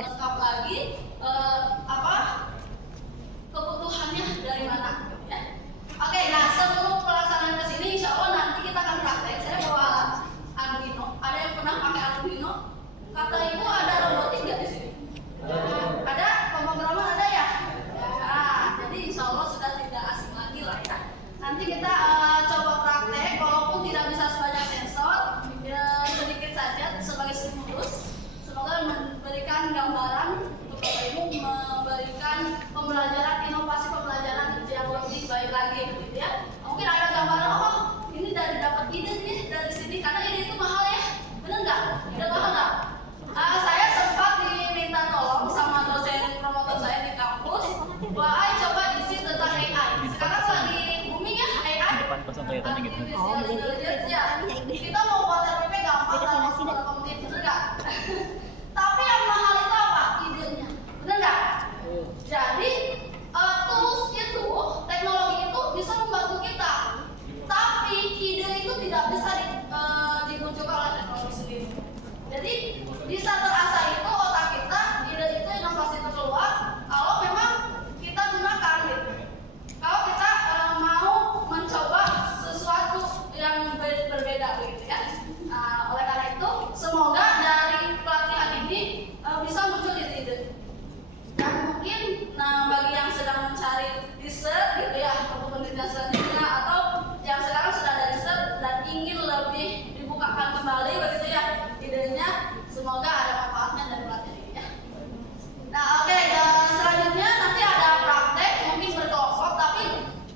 ya. lengkap lagi apa kebutuhannya dari mana ya. Oke, nah sebelum pelaksanaan ke sini insya Allah nanti kita akan praktek. Saya bawa Arduino. Ada yang pernah pakai Arduino? Kata ibu ada robotik nggak di sini? Ada, pemrograman ada ya? Nah, jadi insya Allah sudah tidak asing lagi lah ya. Nanti kita coba praktek, walaupun tidak bisa sebanyak sensor, ya, sedikit saja sebagai stimulus. Semoga memberikan gambaran untuk Bapak Ibu, memberikan pembelajaran, inovasi pembelajaran yang lebih baik lagi, gitu ya. Mungkin ada gambaran, oh ini dari dapat ide nih dari sini, karena ide itu mahal ya, benar nggak? Ide mahal nggak? Saya sempat diminta tolong sama dosen promotor saya di kampus, wah coba isi tentang AI. Sekarang lagi booming ya AI. Gitu. Ya, kita mau buat RPP gampang dalam beberapa menit, bener nggak? Tapi yang mahal itu apa? Idenya, bener nggak? Jadi tools itu, teknologi itu bisa membantu kita, tapi ide itu tidak bisa dimunculkan oleh teknologi sendiri. Jadi bisa terasa itu otak kita, ide itu inovasi itu keluar kalau memang kita gunakan gitu. Kalau kita mau mencoba sesuatu yang berbeda begitu ya. Nah, oleh karena itu semoga dari pelatihan ini bisa muncul ide-ide. Dan mungkin bagi yang sedang mencari riset gitu ya untuk penelitian selanjutnya atau yang sekarang sudah ada riset dan ingin lebih dibukakan kembali begitu ya idenya, semoga ada manfaatnya dari pelatihan ini ya. Nah oke, selanjutnya nanti ada praktek mungkin berkelompok, tapi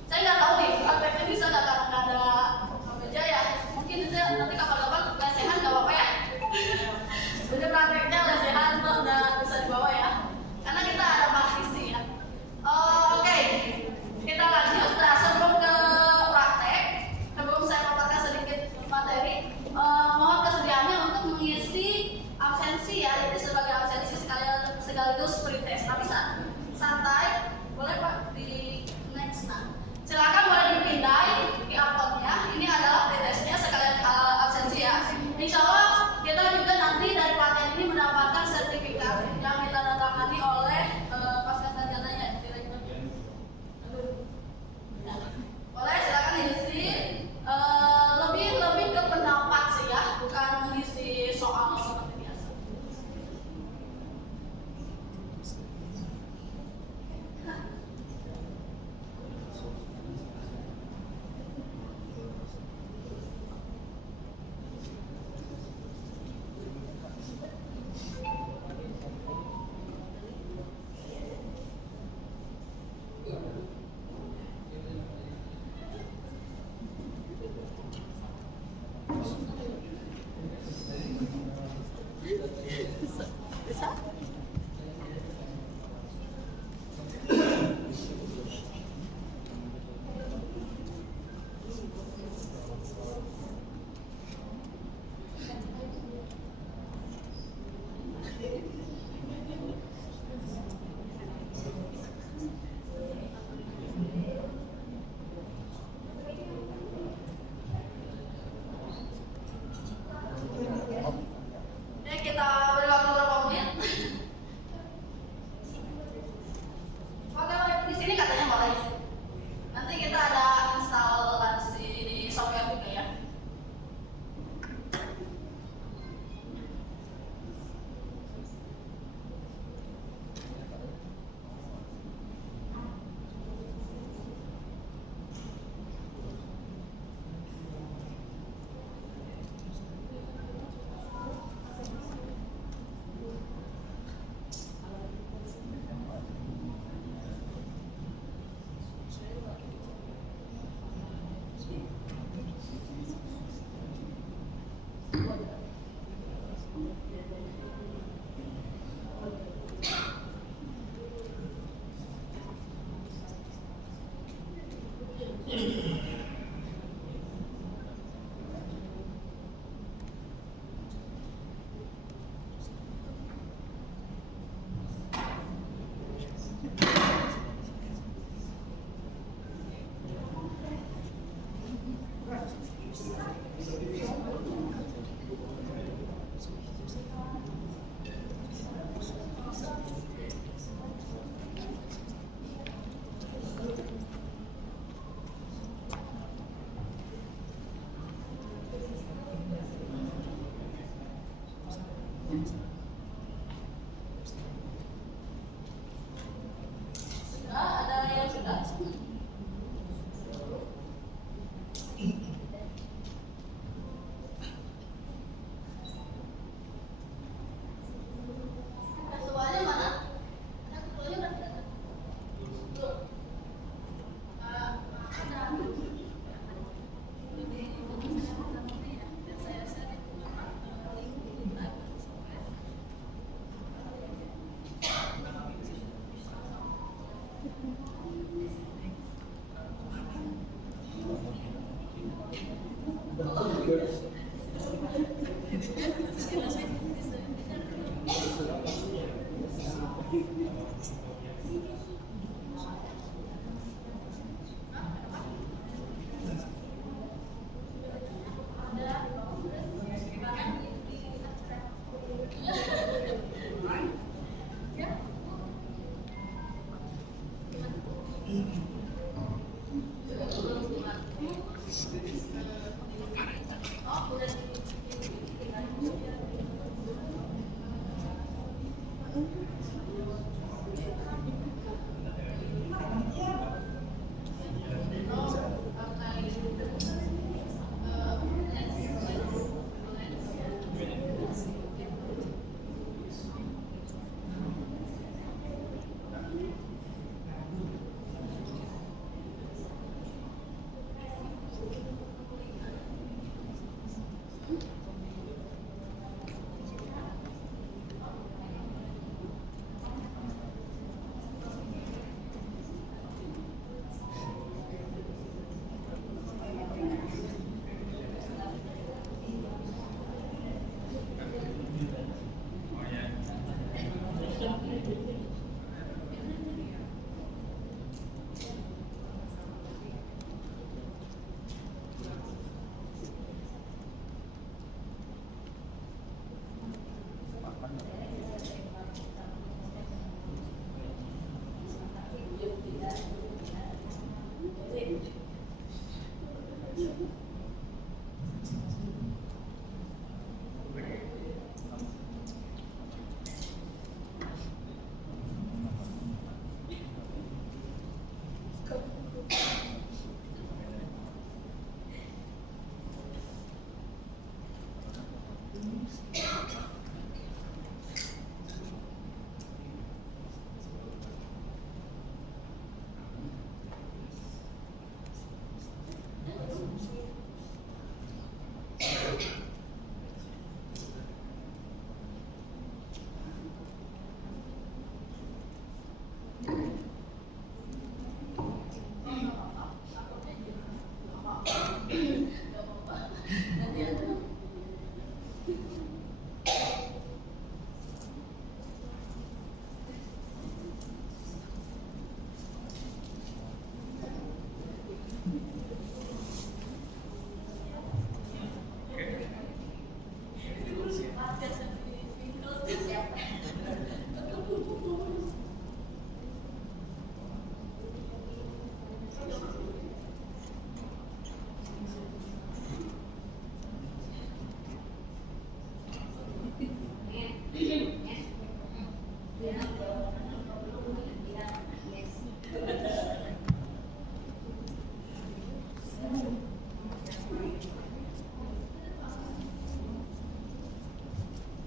saya nggak tahu nih prakteknya bisa nggak karena nggak ada meja ya. Mungkin itu nanti kapan-kapan lesehan nggak apa-apa ya. Jadi prakteknya lesehan itu udah bisa dibawa ya, karena kita ada praktisi ya. Oke, kita lanjut. Nah sebelum ke praktek, sebelum saya memaparkan sedikit materi, mohon kesediaannya untuk mengisi absensi ya. Jadi sebagai absensi sekaligus pretest. Tapi santai, boleh Pak di next. Nah, silakan boleh dipindah di uploadnya. Ini adalah pretestnya sekalian absensi ya. Insya Allah kita juga nanti dari pelatihan ini mendapatkan sertifikat yang ditandatangani oleh pasca sarjananya direktur. Boleh silakan diisi. Lebih ke pendapat sih ya, bukan mengisi soal seperti biasa. Bisa? Ya kita beri waktu beberapa menit. Oke, di sini katanya boleh. Nanti kita ada instalasi software juga ya.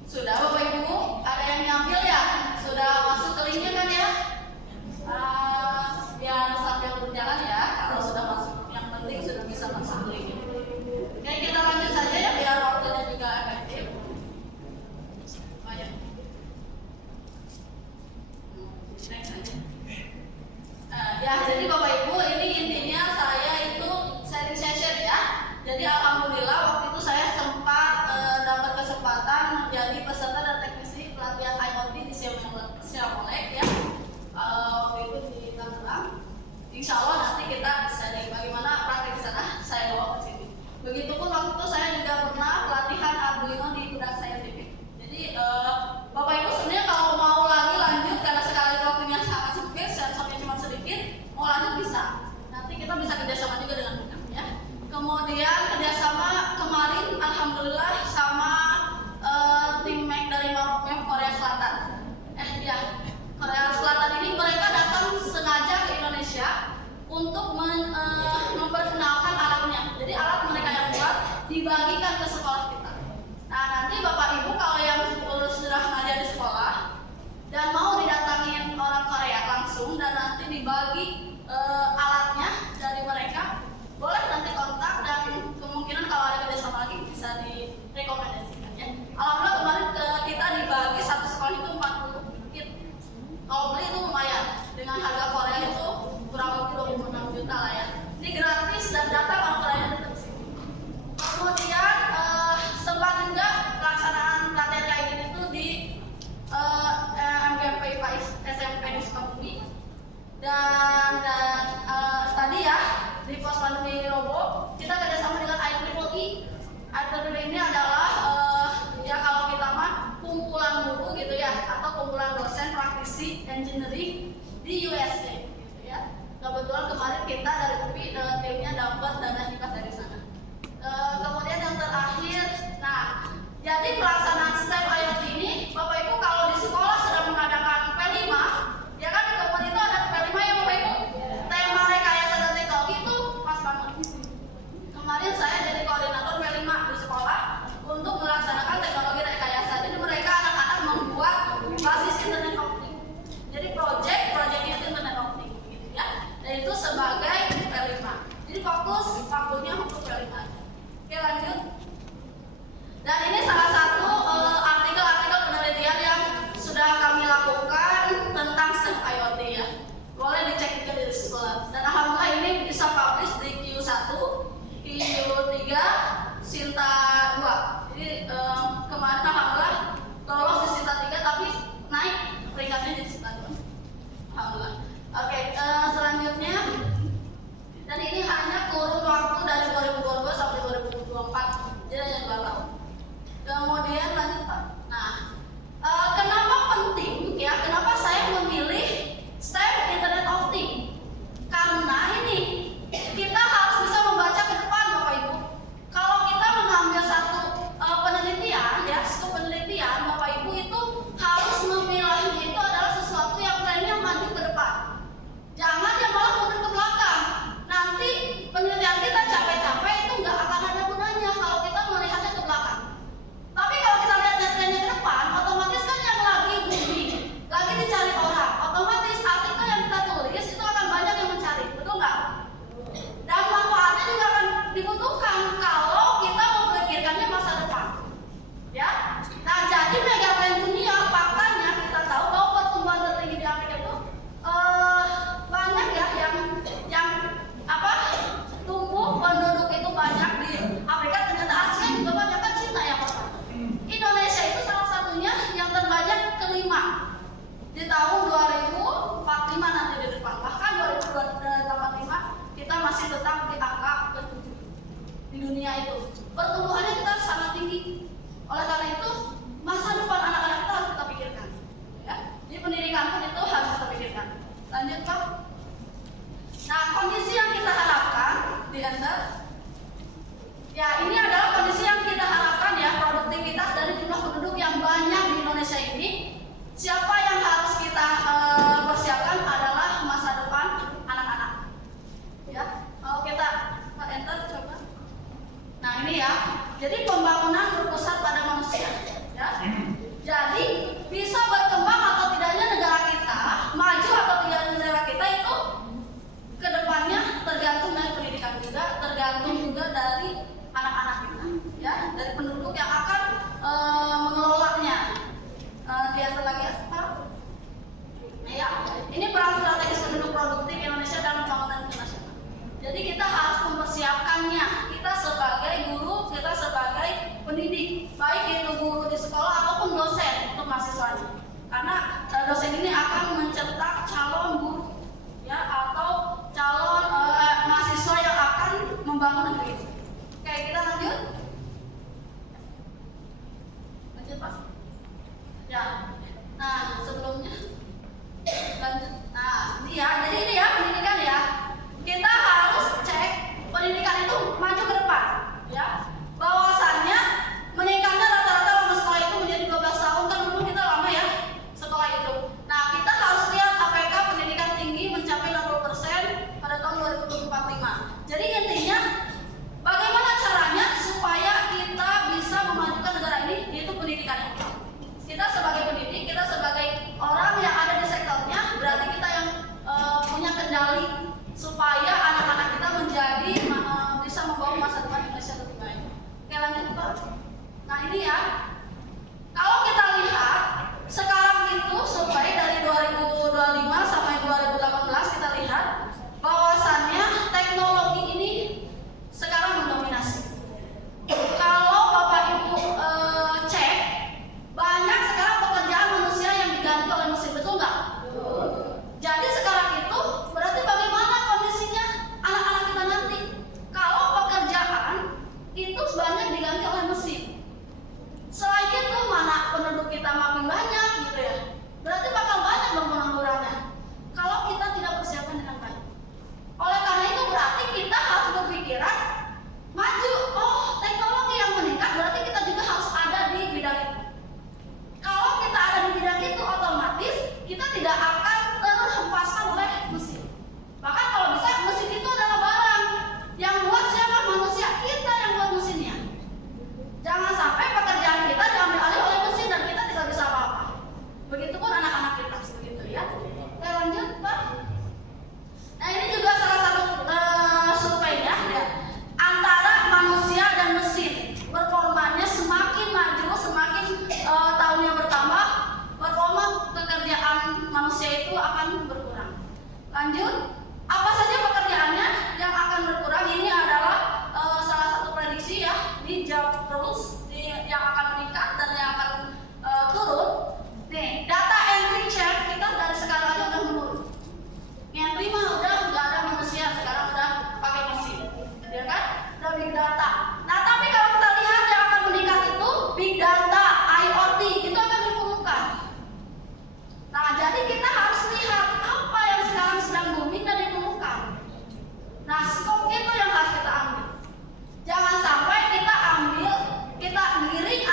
Sudah Bapak Ibu, ada yang nyambil ya? Sudah masuk ke linknya kan ya? Biar sambil berjalan ya. Kalau sudah masuk, yang penting sudah bisa masuk link. Oke, kita lanjut saja ya biar waktunya juga efektif. Oh ya. Next aja. Ya, jadi Bapak Ibu, ini intinya saya itu sharing session ya. Jadi alhamdulillah waktu itu saya sempat dapat kesempatan menjadi peserta dan teknisi pelatihan IoT di Siamolek ya. Waktu itu di Tangerang. Insya Allah nanti kita bisa nih bagaimana praktik di sana saya bawa ke sini. Begitupun waktu itu saya juga pernah pelatihan Arduino di Budak Scientific. Jadi Bapak Ibu sebenarnya kalau mau lagi lanjut karena sekali waktunya sangat sempit, sensornya cuma sedikit, mau lanjut bisa. Nanti kita bisa kerjasama juga dengan Budak ya. Kemudian kerjasama kemarin alhamdulillah sama tim Mac dari Marokko Korea Selatan. Ya, Korea Selatan ini mereka datang sengaja ke Indonesia untuk memperkenalkan alatnya. Jadi alat mereka yang buat dibagikan ke sekolah kita. Nah nanti Bapak Ibu kalau yang sudah ngajar di sekolah dan mau didatangin orang Korea langsung dan nanti dibagi alatnya dari mereka, boleh nanti kontak dan kemungkinan kalau ada kerjasama lagi bisa direkomendasikan ya. Alhamdulillah kemarin kita dibagi satu sekolah itu 40 kit. Kalau beli itu lumayan, dengan harga Korea itu kurang lebih 26 juta lah ya. Ini gratis dan datang orang Korea datang ke sini. Kalau dunia itu. Pertumbuhannya kita sangat tinggi. Oleh karena itu, masa depan anak-anak kita harus kita pikirkan. Ya, jadi pendidikan pun itu harus kita pikirkan. Lanjut Pak. Nah, kondisi yang kita harapkan di enter. Ya, ini adalah kondisi yang kita harapkan ya, produktivitas dari jumlah penduduk yang banyak di Indonesia ini. Siapa yang harus kita persiapkan adalah masa depan anak-anak. Ya, kalau kita enter coba. Nah, ini ya. Jadi pembangunan berpusat pada manusia, ya. Jadi bisa berkembang atau tidaknya negara kita, maju atau tidaknya negara kita itu kedepannya tergantung dari pendidikan juga, tergantung juga dari anak-anak kita, ya, dari penduduk yang akan mengelolanya. Lihat lagi apa? Ya, ini peran strategis penduduk produktif Indonesia dalam pembangunan internasional. Jadi kita harus mempersiapkannya. Kita sebagai guru, kita sebagai pendidik, baik itu guru di sekolah ataupun dosen untuk mahasiswanya. Karena dosen ini akan mencetak calon guru, ya, atau calon mahasiswa yang akan membangun negeri. Oke, kita lanjut. Lanjut Pak. Ya. Nah, sebelumnya lanjut. Nah, ini ya. Jadi ini ya pendidikan ya. Kita harus cek pendidikan itu maju ke depan, ya. Bahwasannya meningkatnya rata-rata lama sekolah itu menjadi 12 tahun, kan dulu kita lama ya sekolah itu. Nah, kita harus lihat APK pendidikan tinggi mencapai 60% pada tahun 2045. Jadi intinya bagaimana caranya supaya kita bisa memajukan negara ini, yaitu pendidikan. Kita sebagai pendidik, kita sebagai orang yang ada di sektornya, berarti kita yang punya kendali supaya anak-anak kita menjadi bisa membawa masa depan Indonesia lebih baik. Oke, lanjut Pak. Nah, ini ya. Kalau kita lihat sekarang itu survei dari 2025 sampai 2018 kita lihat bahwasannya teknologi ini sekarang mendominasi. Kalau Bapak Ibu cek, banyak sekarang pekerjaan manusia yang diganti oleh mesin, betul nggak? Jadi sekarang itu berarti bagaimana kondisinya anak-anak kita nanti? Kalau pekerjaan itu banyak diganti oleh mesin. Selain itu mana penduduk kita makin banyak gitu ya. Berarti bakal banyak dong penganggurannya. Kalau kita tidak persiapkan dengan baik. Oleh karena itu berarti kita harus berpikiran maju. Oh, teknologi yang meningkat berarti kita juga harus ada di bidang itu. Kalau kita ada di bidang itu otomatis kita tidak akan terhempaskan oleh mesin. Bahkan kalau bisa mesin itu adalah barang. Yang buat siapa? Manusia. Kita yang buat mesinnya. Jangan sampai pekerjaan kita diambil alih oleh mesin dan kita tidak bisa apa-apa. Begitupun anak-anak kita begitu ya. Oke, lanjut Pak. Nah, ini juga salah satu surveinya ya. Antara manusia dan mesin, performanya semakin maju, semakin tahun yang bertambah, performa pekerjaan manusia itu akan berkurang. Lanjut, apa saja pekerjaannya yang akan berkurang? Ini adalah salah satu prediksi ya di job roles yang akan meningkat dan yang akan turun. Nih, data entry check kita dari sekarang aja udah menurun. Entry mah udah nggak ada manusia, sekarang udah pakai mesin, ya kan? Udah big data. Nah, tapi kalau kita lihat yang akan meningkat itu big data, IoT itu akan diperlukan. Nah, jadi kita harus lihat apa yang sekarang sedang booming dan diperlukan. Nah, scope itu yang harus kita ambil. Jangan sampai kita ambil, kita giring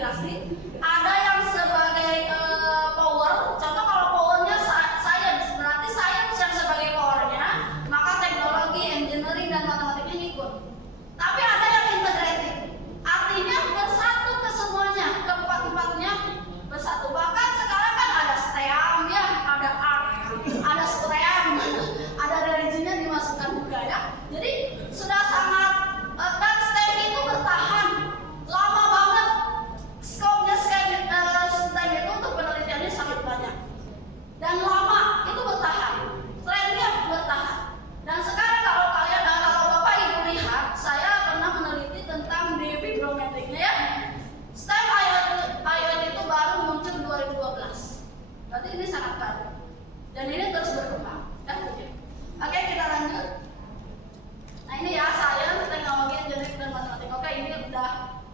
integrasi, ada yang sebagai power. Contoh kalau powernya science, berarti science yang sebagai powernya, maka teknologi, engineering dan matematiknya ngikut. Tapi ada yang integrated, artinya bersatu ke semuanya, keempat-empatnya bersatu. Bahkan sekarang kan ada STEAM ya, ada art, ada STEM, ada religinya dimasukkan juga ya. Jadi sudah sangat dan STEM itu bertahan lama banget. Skopnya STEM itu untuk penelitiannya sangat banyak dan lama, itu bertahan, trennya bertahan. Dan sekarang kalau kalian kalau Bapak Ibu lihat, saya pernah meneliti tentang bibliometriknya ya. STEM IoT itu baru muncul 2012, berarti ini sangat baru dan ini terus berkembang ya. Oke, kita lanjut. Nah ini ya, sains, teknologi, engineering dan matematika. Oke, ini udah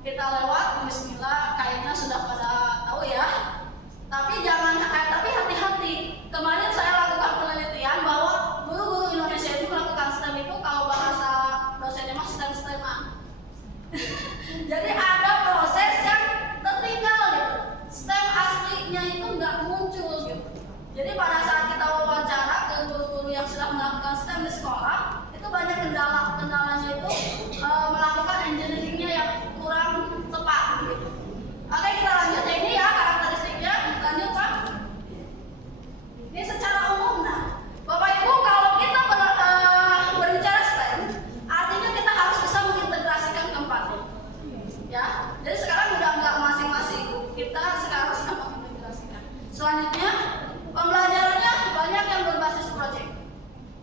kita lewat. Bismillah, kayaknya sudah pada tahu ya. Tapi tapi hati-hati. Kemarin saya lakukan penelitian bahwa guru-guru Indonesia itu melakukan STEM itu kalau bahasa dosennya mas STEM-STEM-an. Jadi ada proses yang tertinggal gitu. STEM aslinya itu nggak muncul gitu. Jadi pada saat kita wawancara ke guru-guru yang sudah melakukan STEM di sekolah, itu banyak kendalanya itu melakukan engineeringnya yang kurang tepat gitu. Oke, kita lanjut ya, ini ya karakteristiknya. Lanjut Pak. Ini secara umum. Nah Bapak Ibu, kalau kita berbicara STEM, artinya kita harus bisa mengintegrasikan keempatnya ya. Jadi sekarang udah nggak masing-masing, kita sekarang sedang mengintegrasikan. Selanjutnya pembelajarannya banyak yang berbasis proyek.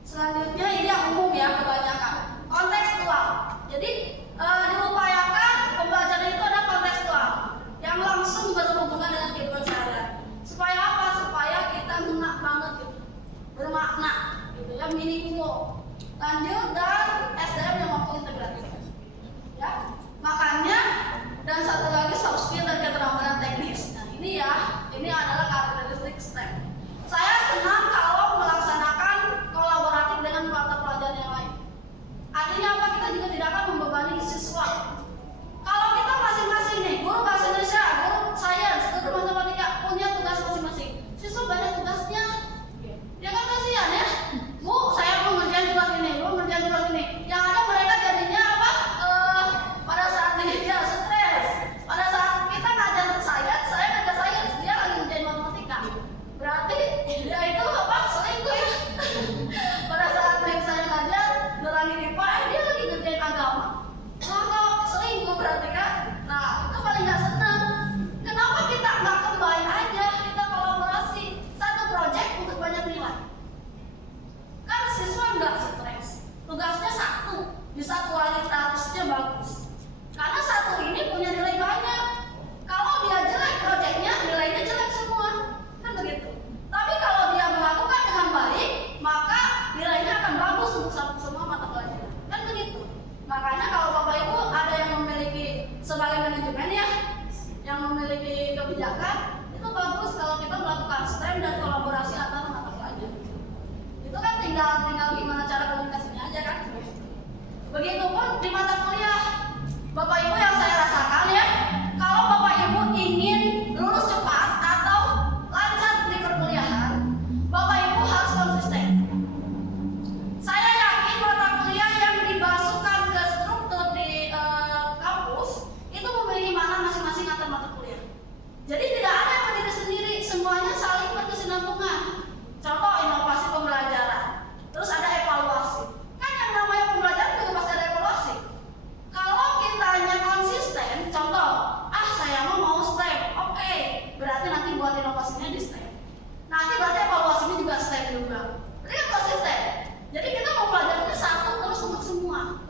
Selanjutnya ini yang umum ya, kebanyakan kontekstual. Jadi diupayakan pembelajaran itu ada kontekstual yang langsung berhubungan dengan kehidupan sehari-hari. Supaya apa? Supaya kita ngena banget gitu, bermakna gitu ya, meaningful. Lanjut, dan SDM yang mampu integrasi ya. Makanya, dan satu lagi soft skill dan keterampilan teknis. Nah ini ya, ini adalah karakteristik STEM. Saya senang kalau melaksanakan kolaboratif dengan mata pelajaran yang lain. Artinya apa? Kita juga tidak akan membebani siswa. Kalau kita masing-masing nih, guru bahasa Indonesia, guru sains, guru matematika punya tugas masing-masing. Siswa banyak tugasnya. Ya kan kasihan ya. Bu, saya mau ngerjain tugas ini, bu ngerjain tugas ini. Yang ada mereka jadinya apa? Pada saat dia stres. Pada saat kita ngajar sains, saya ngajar sains, dia lagi ngerjain matematika. Berarti dia itu apa? Selingkuh ya. Pada saat saya ngajar, dia lagi IPA, dia lagi ngerjain agama. Kalau selingkuh berarti kan? Nah itu paling nggak senang. Kenapa kita nggak combine aja, kita kolaborasi satu proyek untuk banyak nilai? Kan siswa nggak stres, tugasnya satu, bisa kualitasnya bagus. Karena satu ini punya nilai banyak. Kalau dia jelek proyeknya, nilainya jelek semua, kan begitu. Tapi kalau dia melakukan dengan baik, maka nilainya akan bagus untuk semua mata pelajaran, kan begitu. Makanya kalau Bapak Ibu ada yang memiliki sebagai manajemen ya, yang memiliki kebijakan, itu bagus kalau kita melakukan STEM dan kolaborasi antar mata pelajaran. Itu kan tinggal gimana cara komunikasinya aja kan. Begitupun di mata kuliah, Bapak Ibu yang saya rasakan ya, kalau Bapak Ibu ingin lulus cepat atau lancar di perkuliahan, Bapak Ibu harus konsisten. Saya yakin mata kuliah yang dimasukkan ke struktur di kampus itu memiliki makna masing-masing antar mata kuliah. Jadi tidak ada yang berdiri sendiri, semuanya saling berkesinambungan. Contoh inovasi pembelajaran, terus ada evaluasi. Kan yang namanya pembelajaran juga pasti ada evaluasi. Kalau kitanya konsisten, contoh, saya mau STEM, oke, berarti nanti buat inovasinya di STEM. Nanti berarti evaluasinya juga STEM juga. Berarti kan konsisten. Jadi kita mau pelajarannya satu terus untuk semua.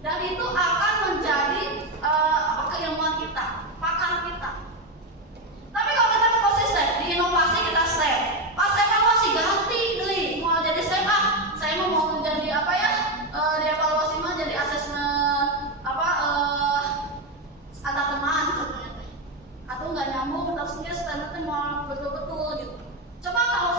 Dan itu akan menjadi keilmuan kita, pakar kita. Tapi kalau kita konsisten, di inovasi kita STEM, pas evaluasi ganti deh, mau jadi STEM saya mau menjadi apa ya? Di evaluasi mah jadi asesmen antar teman contohnya, atau nggak nyambung terus dia STEM itu mau betul-betul gitu. Coba kalau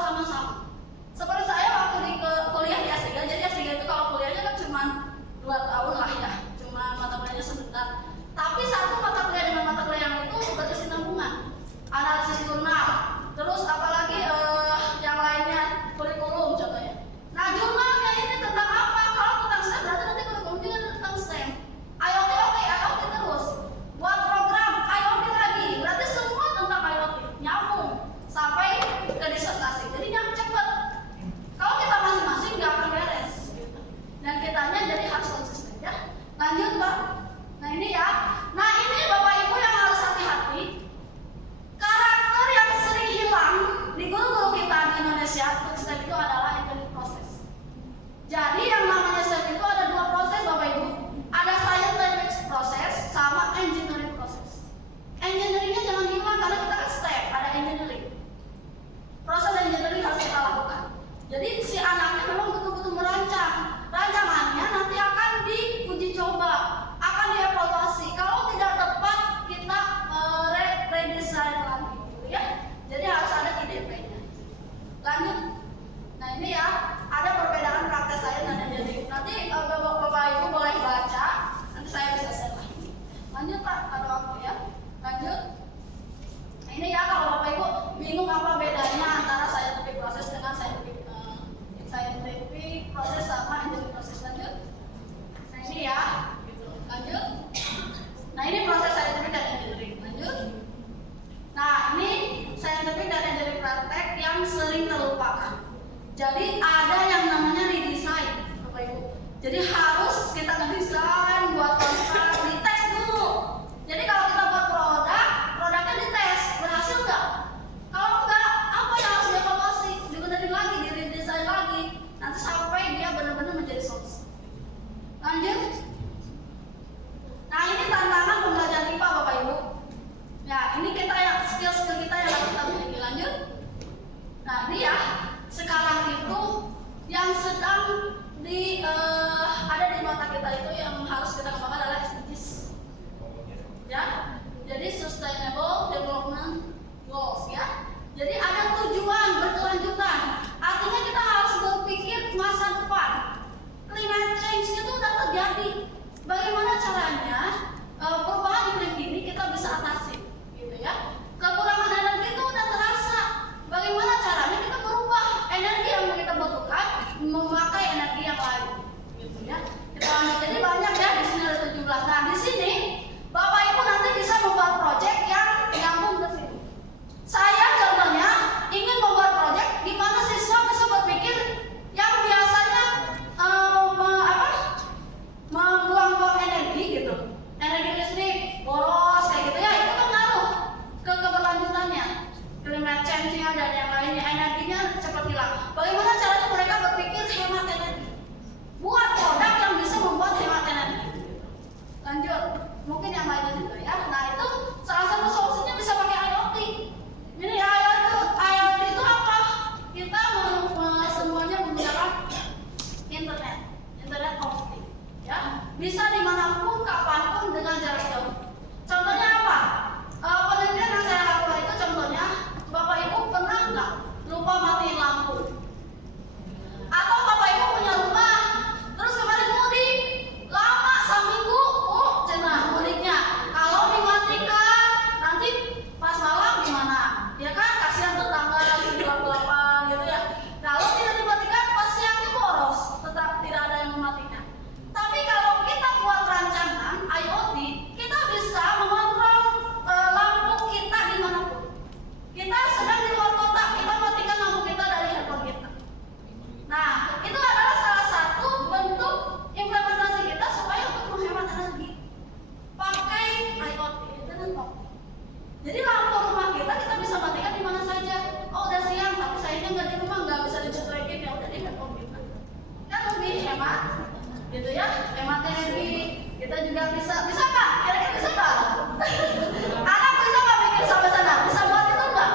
ini proses scientific dan engineering. Lanjut. Nah, ini scientific dan engineering praktek yang sering terlupakan. Jadi ada yang namanya redesign, Bapak Ibu. Jadi harus kita ngedesain, buat kontrak, dites dulu. Jadi kalau kita buat produk, produknya dites, berhasil nggak? Kalau enggak, apa yang harus dievaluasi? Dibenerin lagi, diredesign lagi, nanti sampai dia benar-benar menjadi solusi. Lanjut. Nah, ini tantangan pembelajaran IPA, Bapak Ibu. Ya, ini kita yang skill-skill kita yang harus kita miliki. Lanjut. Nah, ini ya, sekarang itu yang sedang ada di mata kita itu yang harus kita kembangkan adalah SDGs. Ya, jadi Sustainable Development Goals ya. Jadi ada tujuan berkelanjutan. Artinya kita harus berpikir masa depan. Climate change itu udah terjadi. Bagaimana caranya perubahan iklim ini kita bisa atasi, gitu ya? Kekurangan energi itu udah terasa. Bagaimana caranya kita merubah energi yang kita butuhkan memakai energi yang lain, gitu ya? Jadi banyak ya di sini ada 17. Nah di sini Bapak Ibu nanti bisa membuat proyek yang nyambung ke sini. Saya contohnya ingin membuat proyek di mana siswa bisa berpikir yang biasanya membuang-buang energi gitu, energi listrik, boros kayak gitu ya, itu kan ngaruh ke keberlanjutannya, climate change-nya dan yang lainnya, energinya cepat hilang. Bagaimana caranya mereka berpikir hemat energi, buat produk yang bisa membuat hemat energi. Lanjut, mungkin yang lainnya juga ya. Nah itu salah satu solusinya bisa pakai IoT. Ini IoT itu apa? Kita semuanya menggunakan internet of things. Ya, bisa dimanapun, kapanpun, dengan jarak jauh. Contohnya apa? Penelitian yang saya lakukan itu contohnya, Bapak Ibu pernah nggak lupa matiin lampu? Atau Bapak Ibu punya rumah, terus kemarin mudik, lama seminggu, cenah mudiknya. Kalau dimatikan, nanti pas malam gimana? Ya kan, kasihan tetangga lagi gelap-gelapan gitu ya. Kalau tidak dimatikan, pas siangnya boros, tetap tidak ada yang mematikan. Tapi kalau kita buat rancangan IoT, kita bisa mengontrol lampu kita dimanapun. Kita sedang di luar kota, kita matikan lampu kita dari handphone kita. Nah, itu adalah salah satu bentuk implementasi kita supaya untuk menghemat energi. Pakai IoT, Internet of Things. Jadi lampu rumah kita bisa matikan di mana saja. Oh, udah siang, tapi sayangnya nggak di rumah, nggak bisa dicetrekin, ya udah di handphone kita. Kan lebih hemat. Gitu ya, hemat energi. Kita juga bisa Pak? Kira-kira bisa Pak? Anak bisa nggak bikin sampai sana? Bisa buat itu nggak?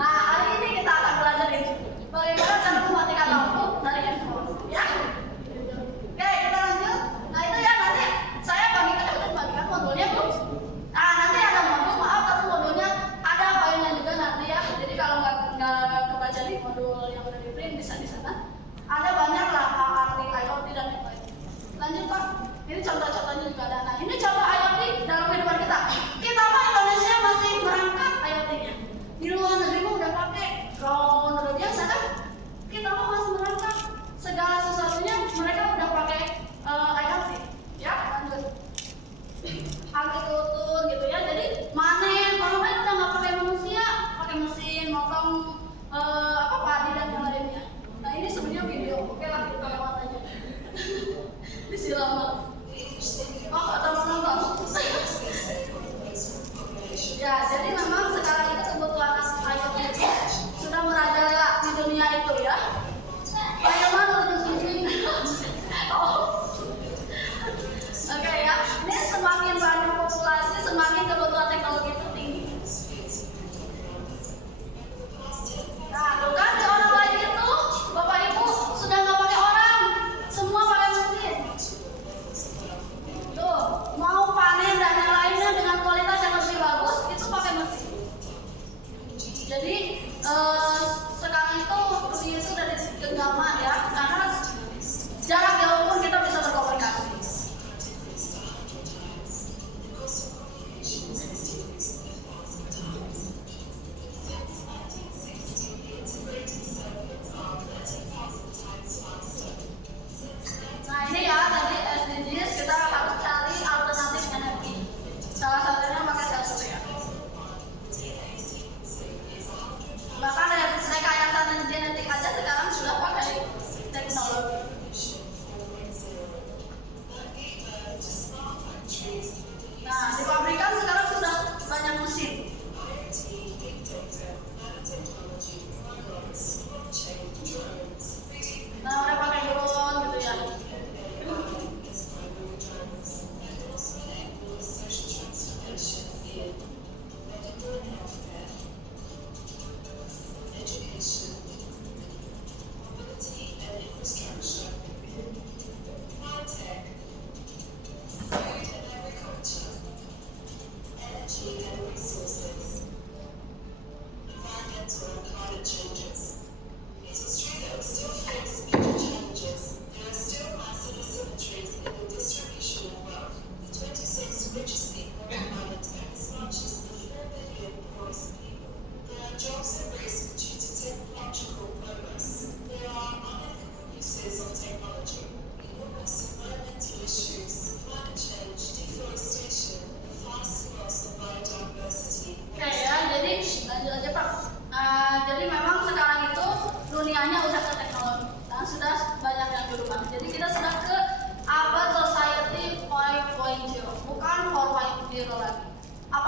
Nah, hari ini kita akan belajar itu bagaimana cara mematikan lampu dari handphone ya. Oke, kita lanjut. Nah itu ya, nanti saya bagikan modulnya Bu. Nah nanti ada modul, maaf tapi modulnya ada filenya juga nanti ya. Jadi kalau nggak kebaca di modul yang udah di print, bisa di sana. Ada banyak lah arti IoT dan yang lain. Lanjut Pak, ini contoh-contohnya juga ada. Nah ini contoh IoT dalam kehidupan kita. Kita mah Indonesia masih merangkap IoT-nya. Di luar negeri mah udah pakai drone, udah biasa kan? Kita mah masih merangkap. Segala sesuatunya mereka udah pakai IoT. Ya, lanjut. Agrikultur gitu ya. Jadi manen, orang lain udah nggak pakai manusia, pakai mesin, motong padi dan yang lainnya. Nah ini sebenarnya video, oke lah kita lewat aja. Disiram. Oh, atau menonton. Ya, jadi memang sekarang itu kebutuhan IoT sudah merajalela di dunia itu ya. Bagaimana menurut Oh. Oke ya, ini semakin banyak populasi, semakin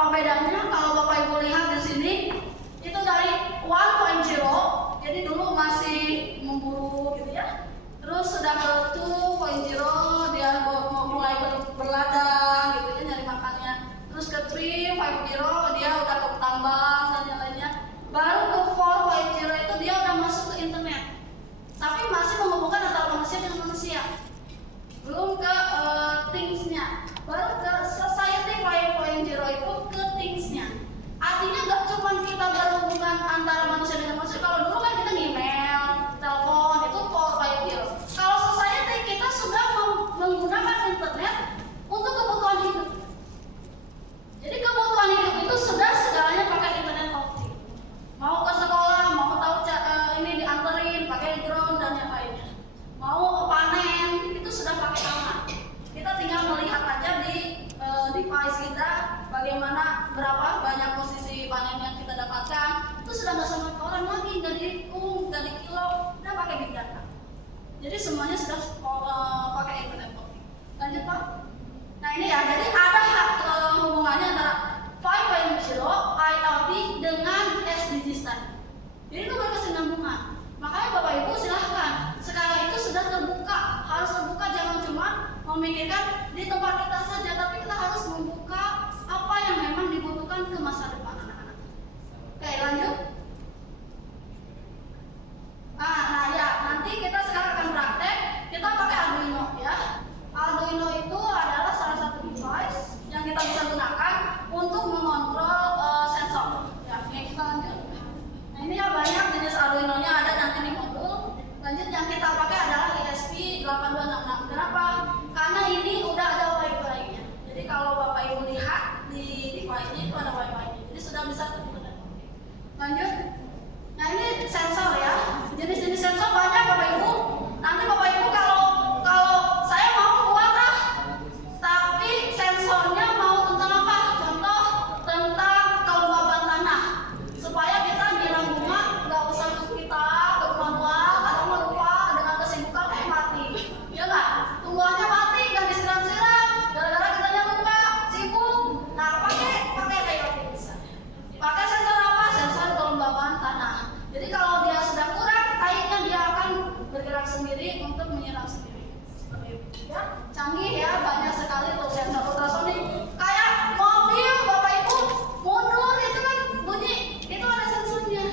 Apa bedanya kalau Bapak Ibu lihat di sini itu dari 1.0, jadi dulu masih memburu gitu ya. Terus sudah ke 2.0 dia mau mulai berladang gitu ya, nyari makannya. Terus ke 3.0 dia udah ke tambang dan yang lainnya. Baru ke 4.0 itu dia udah masuk ke internet. Tapi masih menghubungkan antara manusia dengan manusia. Belum ke things-nya. Baru ke society 5.0 itu ke things-nya. Artinya nggak cuma kita berhubungan antara manusia dengan manusia. Kalau dulu kan kita email, telepon, itu 4.0. Kalau society kita sudah menggunakan internet untuk kebutuhan hidup. Jadi kebutuhan hidup itu sudah segalanya pakai internet optik. Mau ke sekolah, mau tahu ini dianterin, pakai drone dan yang lainnya. Mau panen, itu sudah pakai alat. Kita tinggal melihat aja di device kita bagaimana berapa banyak posisi panen yang kita dapatkan. Itu sudah nggak sama orang lagi, nggak dihitung, nggak di kilo, udah pakai big data. Jadi semuanya sudah pakai internet optik. Lanjut Pak. Nah ini ya, jadi ada hubungannya antara 5.0 IoT dengan SDGs tadi. Jadi itu berkesinambungan. Makanya Bapak Ibu silahkan, sekarang itu sudah terbuka, harus terbuka, jangan cuma memikirkan di tempat kita saja, tapi kita harus membuka apa yang memang dibutuhkan ke masa depan anak-anak. Oke, lanjut. Nah ya, nanti kita sekarang akan praktek, kita pakai Arduino ya. Arduino itu adalah salah satu device yang kita bisa gunakan untuk mengontrol sensor. Ya, kita lanjut. Nah ini ya banyak jenis Arduino-nya ada nanti di modul. Lanjut, yang kita pakai adalah ESP8266. Kenapa? Karena ini udah ada Wi-Fi-nya. Jadi kalau Bapak Ibu lihat di device-nya itu ada Wi-Fi-nya. Jadi sudah bisa ke internet. Lanjut. Nah ini sensor ya. Jenis-jenis sensor banyak Bapak Ibu. Nanti Bapak Ibu kalau saya mau buat tapi sensornya mau tentang apa? Contoh tentang kelembaban tanah. Supaya kita nyiram bunga nggak usah kita ke rumah atau lupa dengan kesibukan mati. Ya nggak? Tumbuhannya mati nggak disiram-siram gara-gara kita lupa sibuk. Nah pakai kayak bisa. Pakai sensor apa? Sensor kelembaban tanah. Jadi kalau dia sudah kurang, airnya dia akan bergerak sendiri untuk menyiram sendiri. Seperti itu ya. Canggih ya, banyak sekali tuh sensor ultrasonik. Kayak mobil Bapak Ibu mundur itu kan bunyi, itu ada sensornya.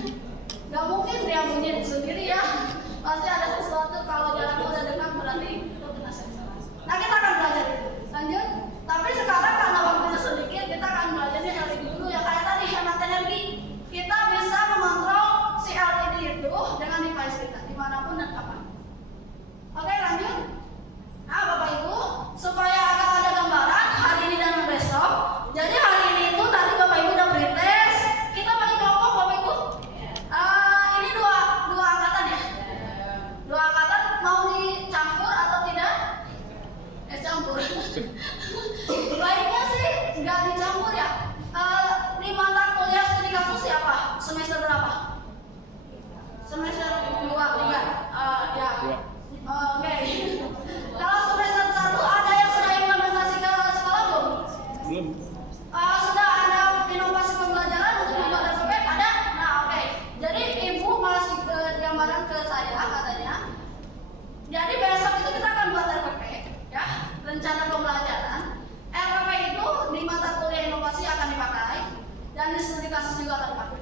Gak mungkin dia bunyi sendiri ya. Pasti ada sesuatu, kalau jalan udah dekat berarti itu kena sensor. Nah kita akan belajar itu. Lanjut. Tapi sekarang karena waktunya sedikit, kita akan belajarnya LED dulu ya. Kayak tadi hemat energi. Kita bisa mengontrol si LED itu dengan device kita dimanapun dan kapan. Oke lanjut. Nah Bapak Ibu, supaya akan ada gambaran hari ini dan besok. Jadi hari ini itu tadi Bapak Ibu udah pretest. Kita bagi kelompok Bapak Ibu. Ini dua angkatan ya. Dua angkatan mau dicampur atau tidak? Campur. Baiknya sih nggak dicampur ya. Di mata kuliah studi kasus siapa? Semester berapa? Semester 2, 3. Ya. Oke. Kalau semester 1 ada yang sudah implementasi ke sekolah belum? Belum. Sudah ada inovasi pembelajaran untuk membuat RPP? Ada? Nah oke. Jadi ibu masih ke gambaran ke saya katanya. Jadi besok itu kita akan buat RPP ya, rencana pembelajaran. RPP itu di mata kuliah inovasi akan dipakai dan di studi kasus juga akan dipakai.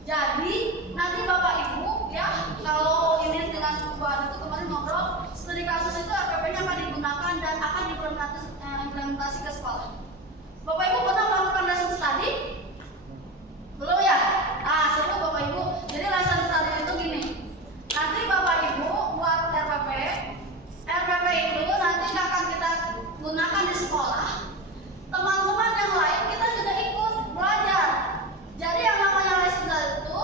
Jadi nanti Bapak Ibu ya, kalau ini dengan perubahan itu kemarin ngobrol, studi kasus itu RPP-nya akan digunakan dan akan diimplementasi ke sekolah. Bapak Ibu pernah melakukan lesson study? Belum ya? Nah seru Bapak Ibu. Jadi lesson study itu gini. Nanti Bapak Ibu buat RPP itu nanti akan kita gunakan di sekolah. Teman-teman yang lain kita juga ikut belajar. Jadi yang namanya lesson itu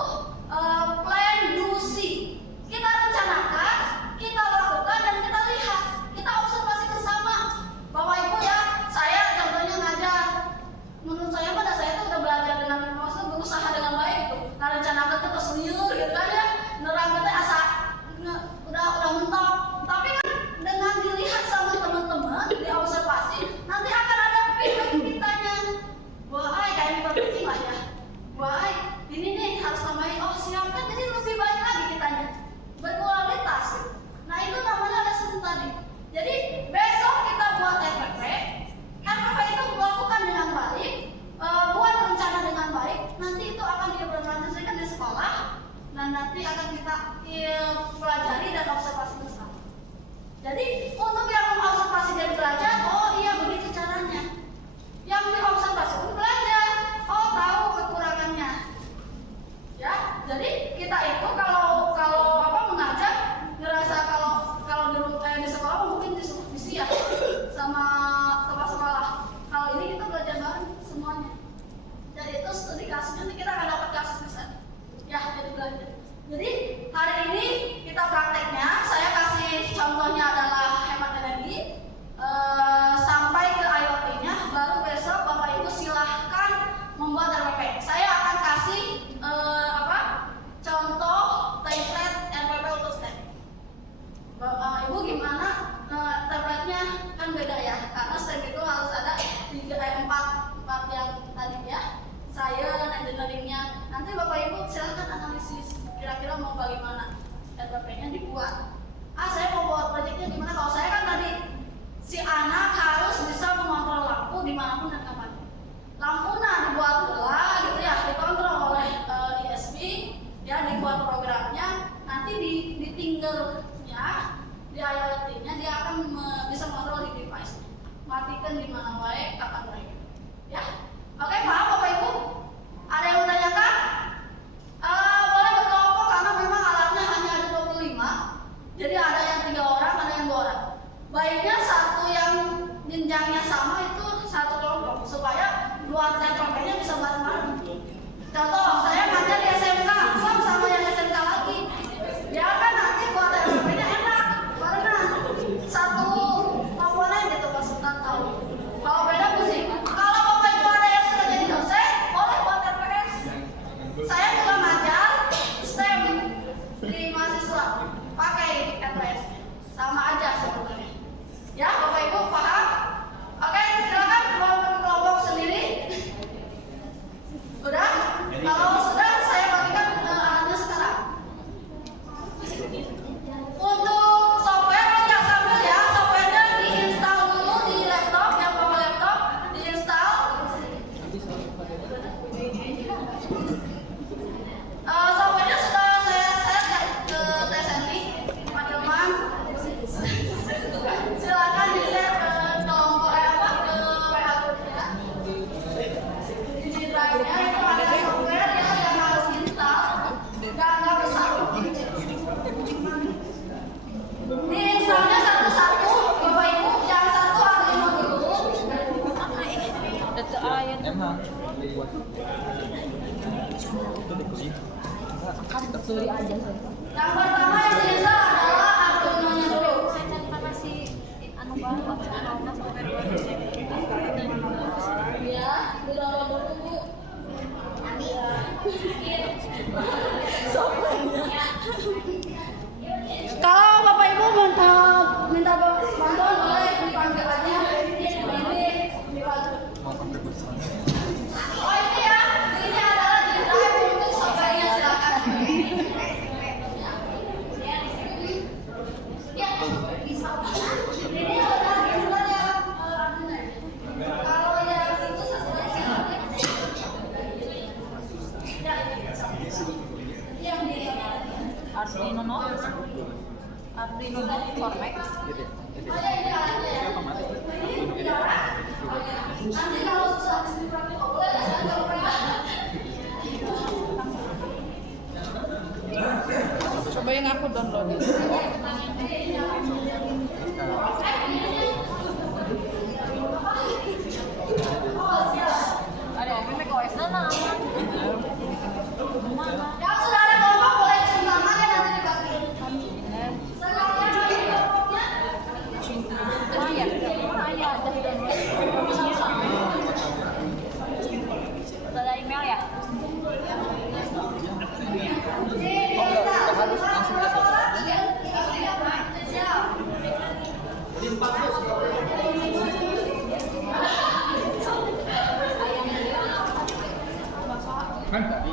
plan do see. Kita rencanakan, kita lakukan dan kita lihat, kita observasi bersama. Bapak Ibu ya, saya contohnya ngajar. Menurut saya pada saya itu udah belajar dengan maksud berusaha dengan baik gitu. Nah rencanakan kita seliur gitu kan ya, nerang kita asa udah mentok. Tapi kan dengan dilihat sama teman-teman, diobservasi, nanti akan ada feedback kitanya. Wah, kayak Jadi untuk yang mengobservasi dan belajar, oh iya begitu caranya. Yang diobservasi pun belajar, oh tahu kekurangannya. Ya, jadi kita itu kalau apa mengajar ngerasa kalau di sekolah mungkin diskusi ya sama sekolah. Kalau ini kita belajar bareng semuanya. Jadi itu studi kasusnya nanti kita akan dapat kasus di sana. Ya, jadi belajar. Jadi hari ini kita prakteknya, saya kasih contohnya adalah hemat energi sampai ke IoT-nya, baru besok Bapak Ibu silahkan membuat RPP. Saya akan kasih contoh template RPP untuk STEM. Ibu gimana template-nya kan beda ya, karena STEM itu harus ada 4 yang tadi ya. Science, engineering-nya. Nanti Bapak Ibu silahkan analisis kira-kira mau bagaimana RPP-nya dibuat. Saya mau buat proyeknya gimana? Kalau saya kan tadi si anak harus bisa mengontrol lampu dimanapun dan kapan. Lampu dibuat pula gitu ya, dikontrol oleh ISP, ya dibuat programnya, nanti ditinggalnya di IoT-nya dia akan bisa mengontrol di device. Matikan di mana baik, kapan baik. Ya. Oke, paham Bapak Ibu? Ada yang menanyakan? Boleh berkelompok karena memang alatnya hanya ada 25. Jadi ada yang 3 orang, ada yang 2 orang. Baiknya satu yang jenjangnya sama itu satu kelompok supaya buat RPP-nya bisa bareng-bareng. Contoh, saya ngajar di SMK, sama yang SMK lagi. Ya kan nanti buat RPP-nya enak, barengan. Satu komponen gitu maksudnya tahu. Kalau beda pusing. Kalau Bapak Ibu ada yang sudah jadi dosen, boleh buat RPS. Saya juga ngajar STEM di mahasiswa, pakai RPS. Sama aja sebenarnya. Ya, Bapak Ibu paham? Oke, silakan buat kelompok sendiri. Udah? Kalau sudah, saya bagikan alatnya sekarang. Untuk software jangan sambil ya, softwarenya diinstal dulu di laptop, yang bawa laptop diinstal. Softwarenya sudah saya share ke TSNI, teman-teman. Silakan di share ke kelompok ke WA grupnya. Di drive-nya itu ada software yang harus install dan nggak besar. Diinstalnya satu-satu, Bapak Ibu, yang satu Arduino dulu. Yang pertama yang diinstal adalah Arduino-nya dulu. Ya, di-download dulu Bu. Kalau Bapak Ibu minta bantuan boleh dipanggil aja. Ini dibantu. Oh ini ya, ini adalah di drive untuk softwarenya silakan. Ya, bisa. Ini udah yang kalau yang itu satunya ya, yang di Arduino Cortex. Nanti kalau susah di praktik boleh Cobain aku download. Ada Mac OS mana? yang sudah ada kelompok boleh cium tangan ya nanti dibagi. Selanjutnya di kelompoknya Ada email ya? Kan tadi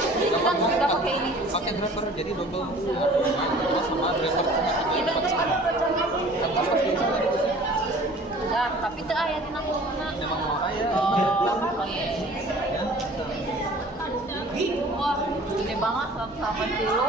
Kita sudah pakai ini. pakai driver jadi double sama driver Itu ya, tapi itu ayatin aku mana? memang mau kaya Apa ya? Wah, gede banget 180 kilo.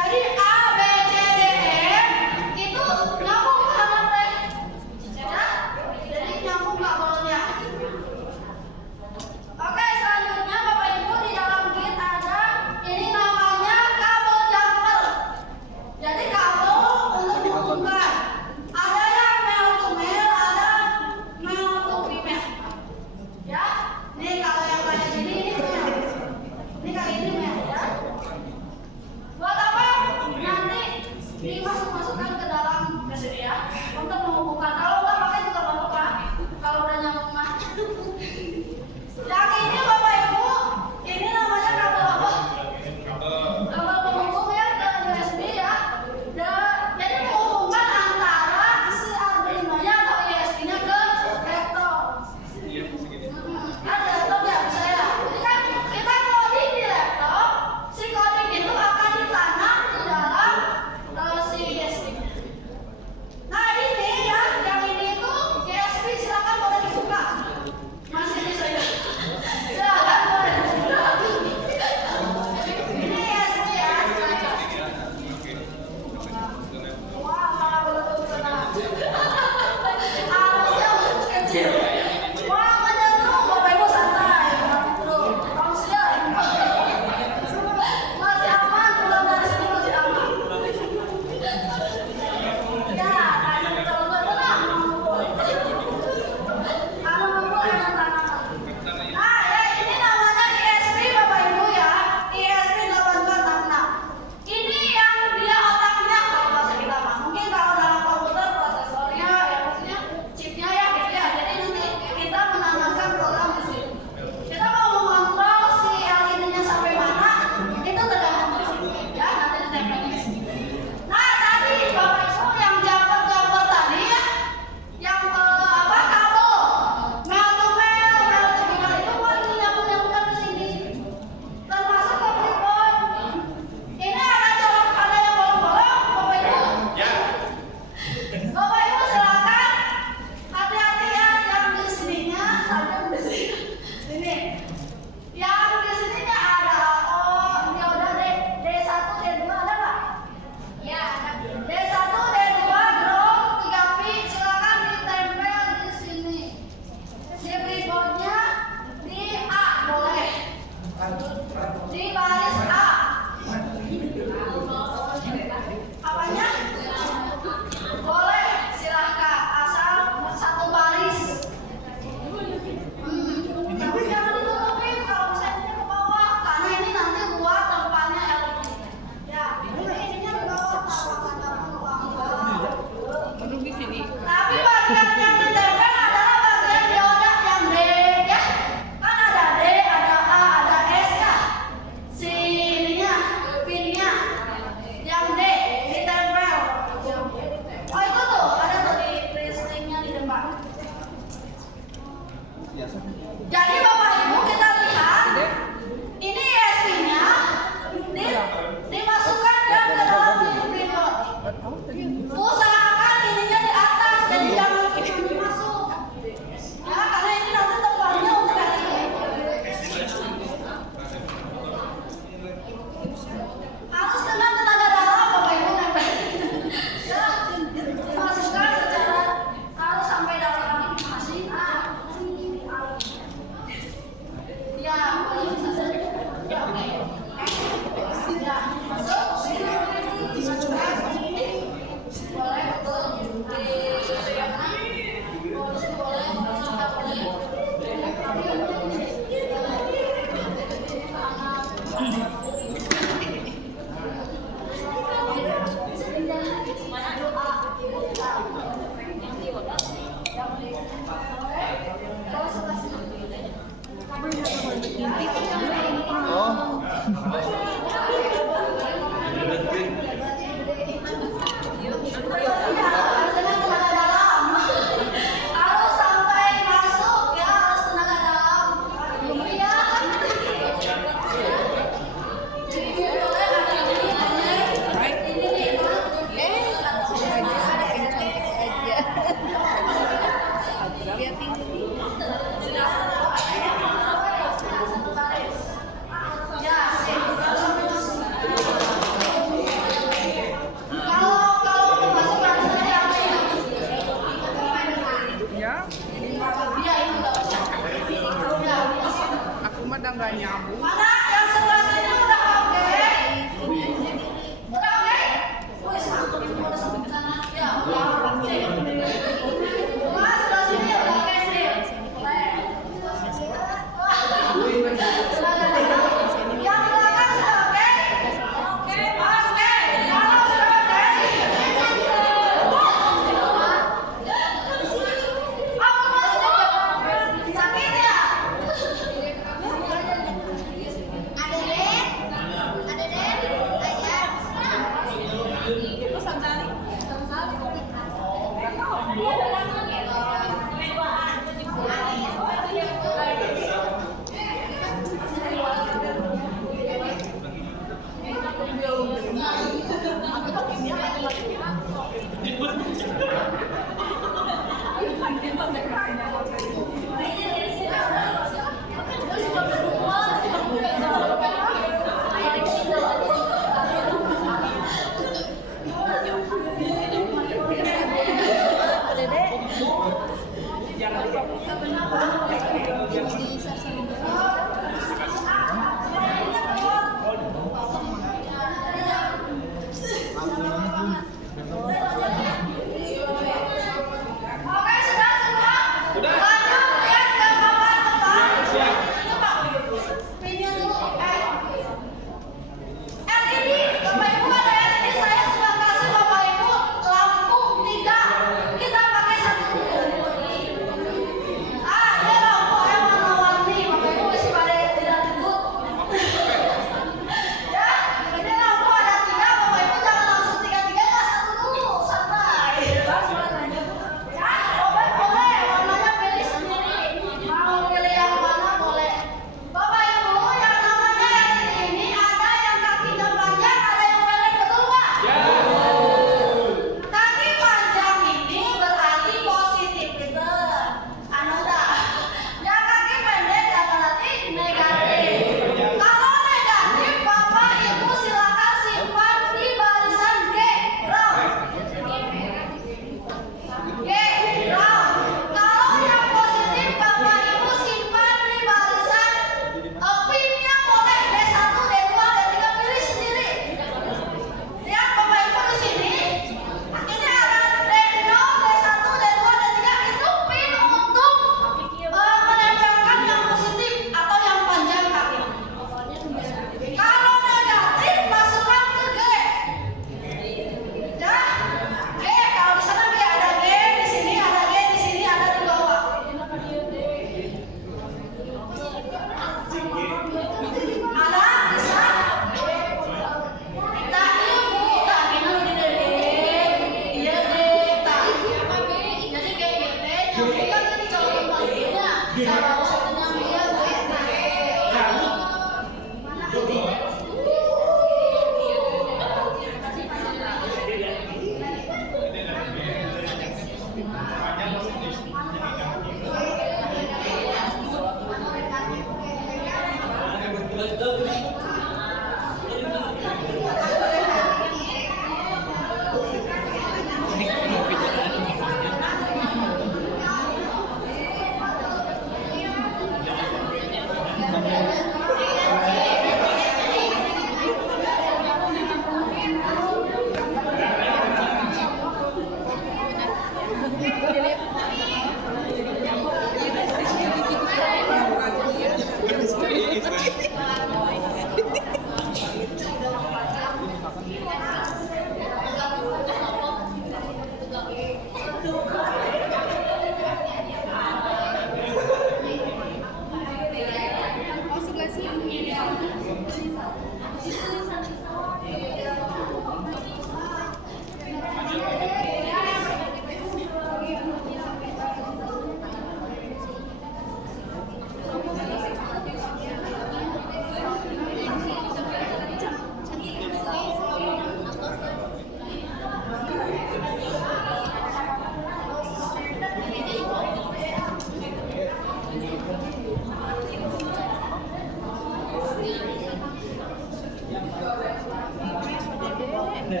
Itu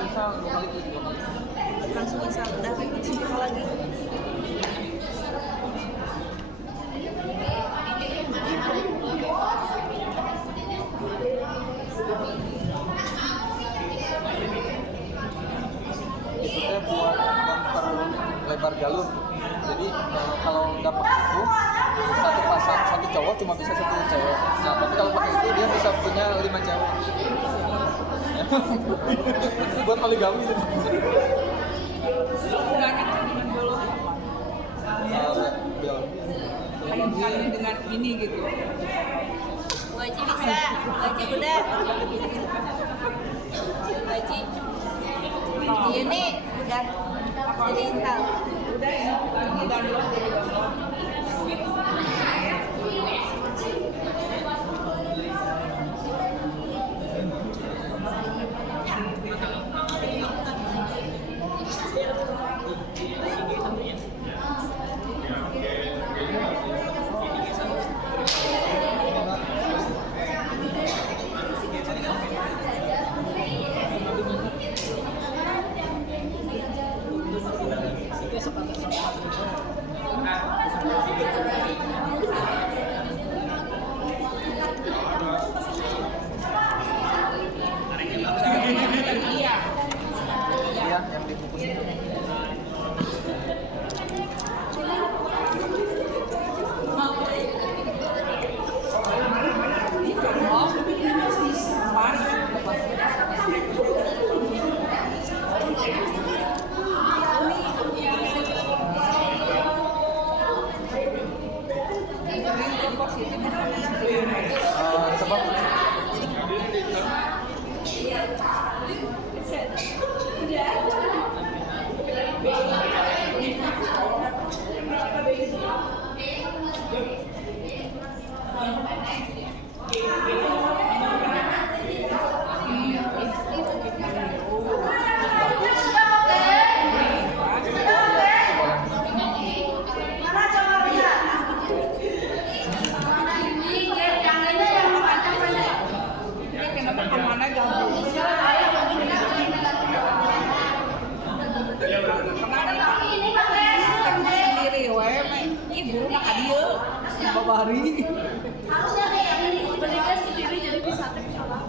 misal 2 kali klik 2 kali. Langsung install, udah langsung buka lagi. Itu buat memperlebar jalur. Jadi kalau nggak pakai itu satu pasang satu cowok cuma bisa 1 cewek. Nah tapi kalau pakai itu dia bisa punya 5 cewek. Buat poligami gitu. Hubungannya dengan golongan apa? Hubungannya dengan ini gitu. Wajib bisa, wajib udah. Wajib. Ini udah jadi install. Udah ya, ini download jadi download. Iya. Iya, yang dibungkus itu. Sebab Mana coba lihat? Yang ini yang panjang-panjang. Ini kenapa kemana gabung? Kemarin Ini pakai sendiri, wae, ibu nak dia, babari. harusnya kayak yang ini. Belinya sendiri jadi bisa tek salah.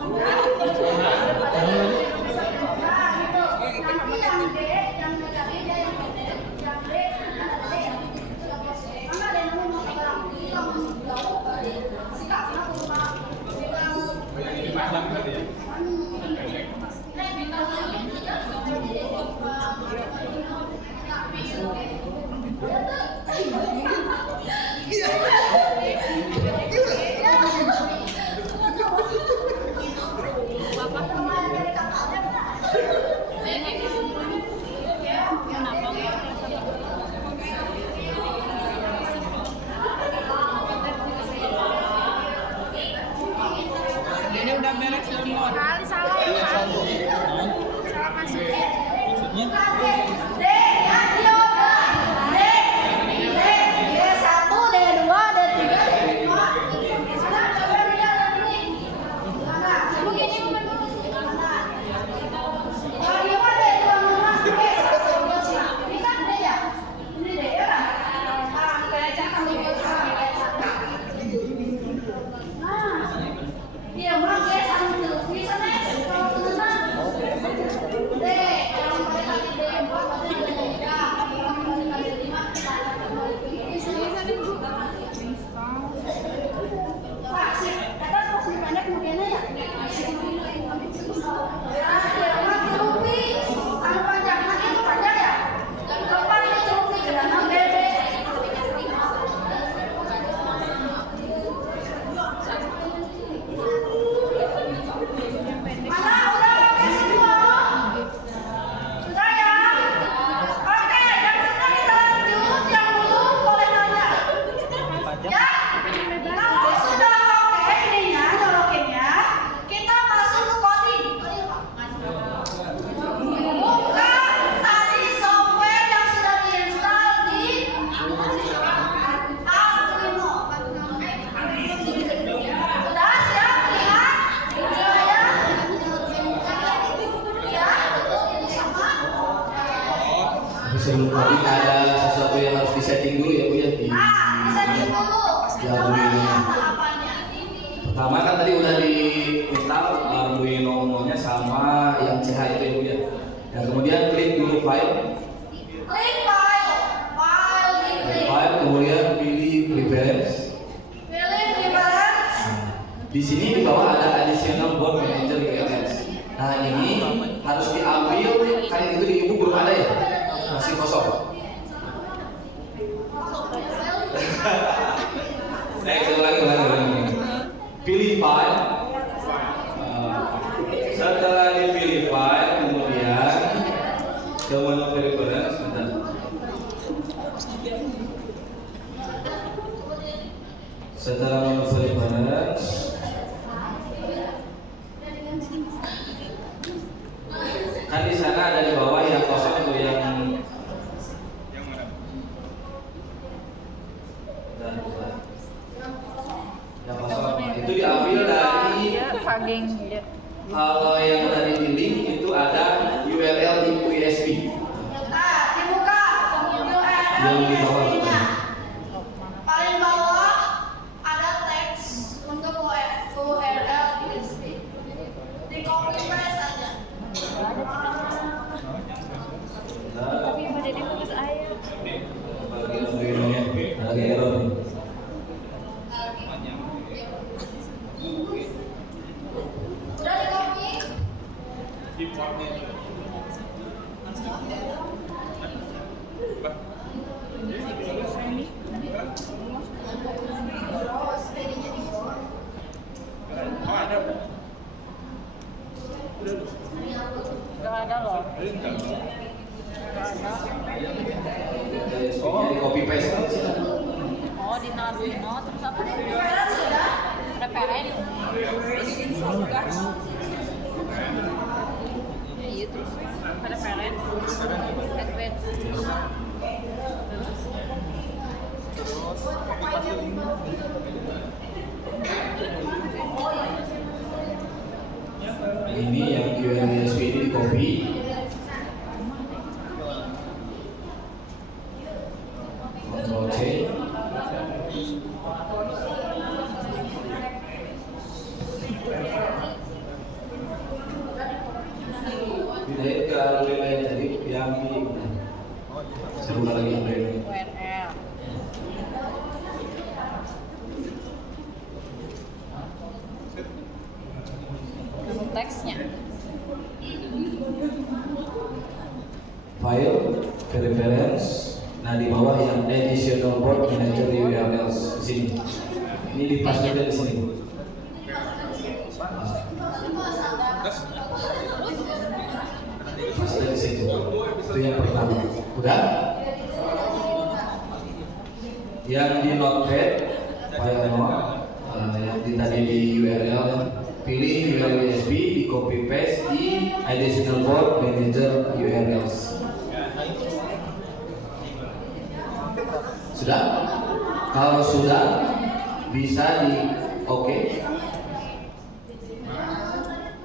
Ini udah beres semua. Kali salah ya. Iya, satu. Salah masukin. Maksudnya Iya, mak ya, bisa nih. Kalau teman-teman. Dek, yang pakai kaki dek, buat Sebelum coding ada sesuatu yang harus disetting dulu ya Bu ya di Arduino. Pertama kan tadi udah diinstal Arduino Uno-nya sama yang CH itu ya Bu ya. Dan kemudian klik dulu file. Klik file, Klik file, kemudian pilih preference. pilih preference. Di sini di bawah ada additional board manager URLs. Nah ini harus diambil, kayak itu di ibu belum ada ya, masih kosong. ulangi. Pilih file. Setelah dipilih file, kemudian ke menu preference. Setelah menu preference, kan di sana ada di bawah yang kosong itu yang kosong itu diambil dari kalau yang tadi di link itu ada URL di USB Nah, dibuka URL yang di bawah. paling bawah ada teks untuk URL USB. Di copy paste aja. Tapi yang ada di fokus ayah. Ada error nih. Udah di copy? Gak ada loh. Oh, di copy paste. Oh, di Arduino terus apa? Preference sudah? Ada PN. Iya terus ada PN. Advance. Ini yang URL USB ini di copy. Ctrl C. Pindahin ke Arduino yang tadi yang di saya buka lagi Arduino. URL. Teksnya. File, preference. Nah di bawah yang additional board manager URLs di sini. Ini di pas juga di sini. Pas dari situ. Itu yang pertama. Udah? Yang di notepad, file yang di tadi di URL, pilih URL USB, di copy paste di additional board manager URLs. Sudah? Kalau sudah, bisa di oke.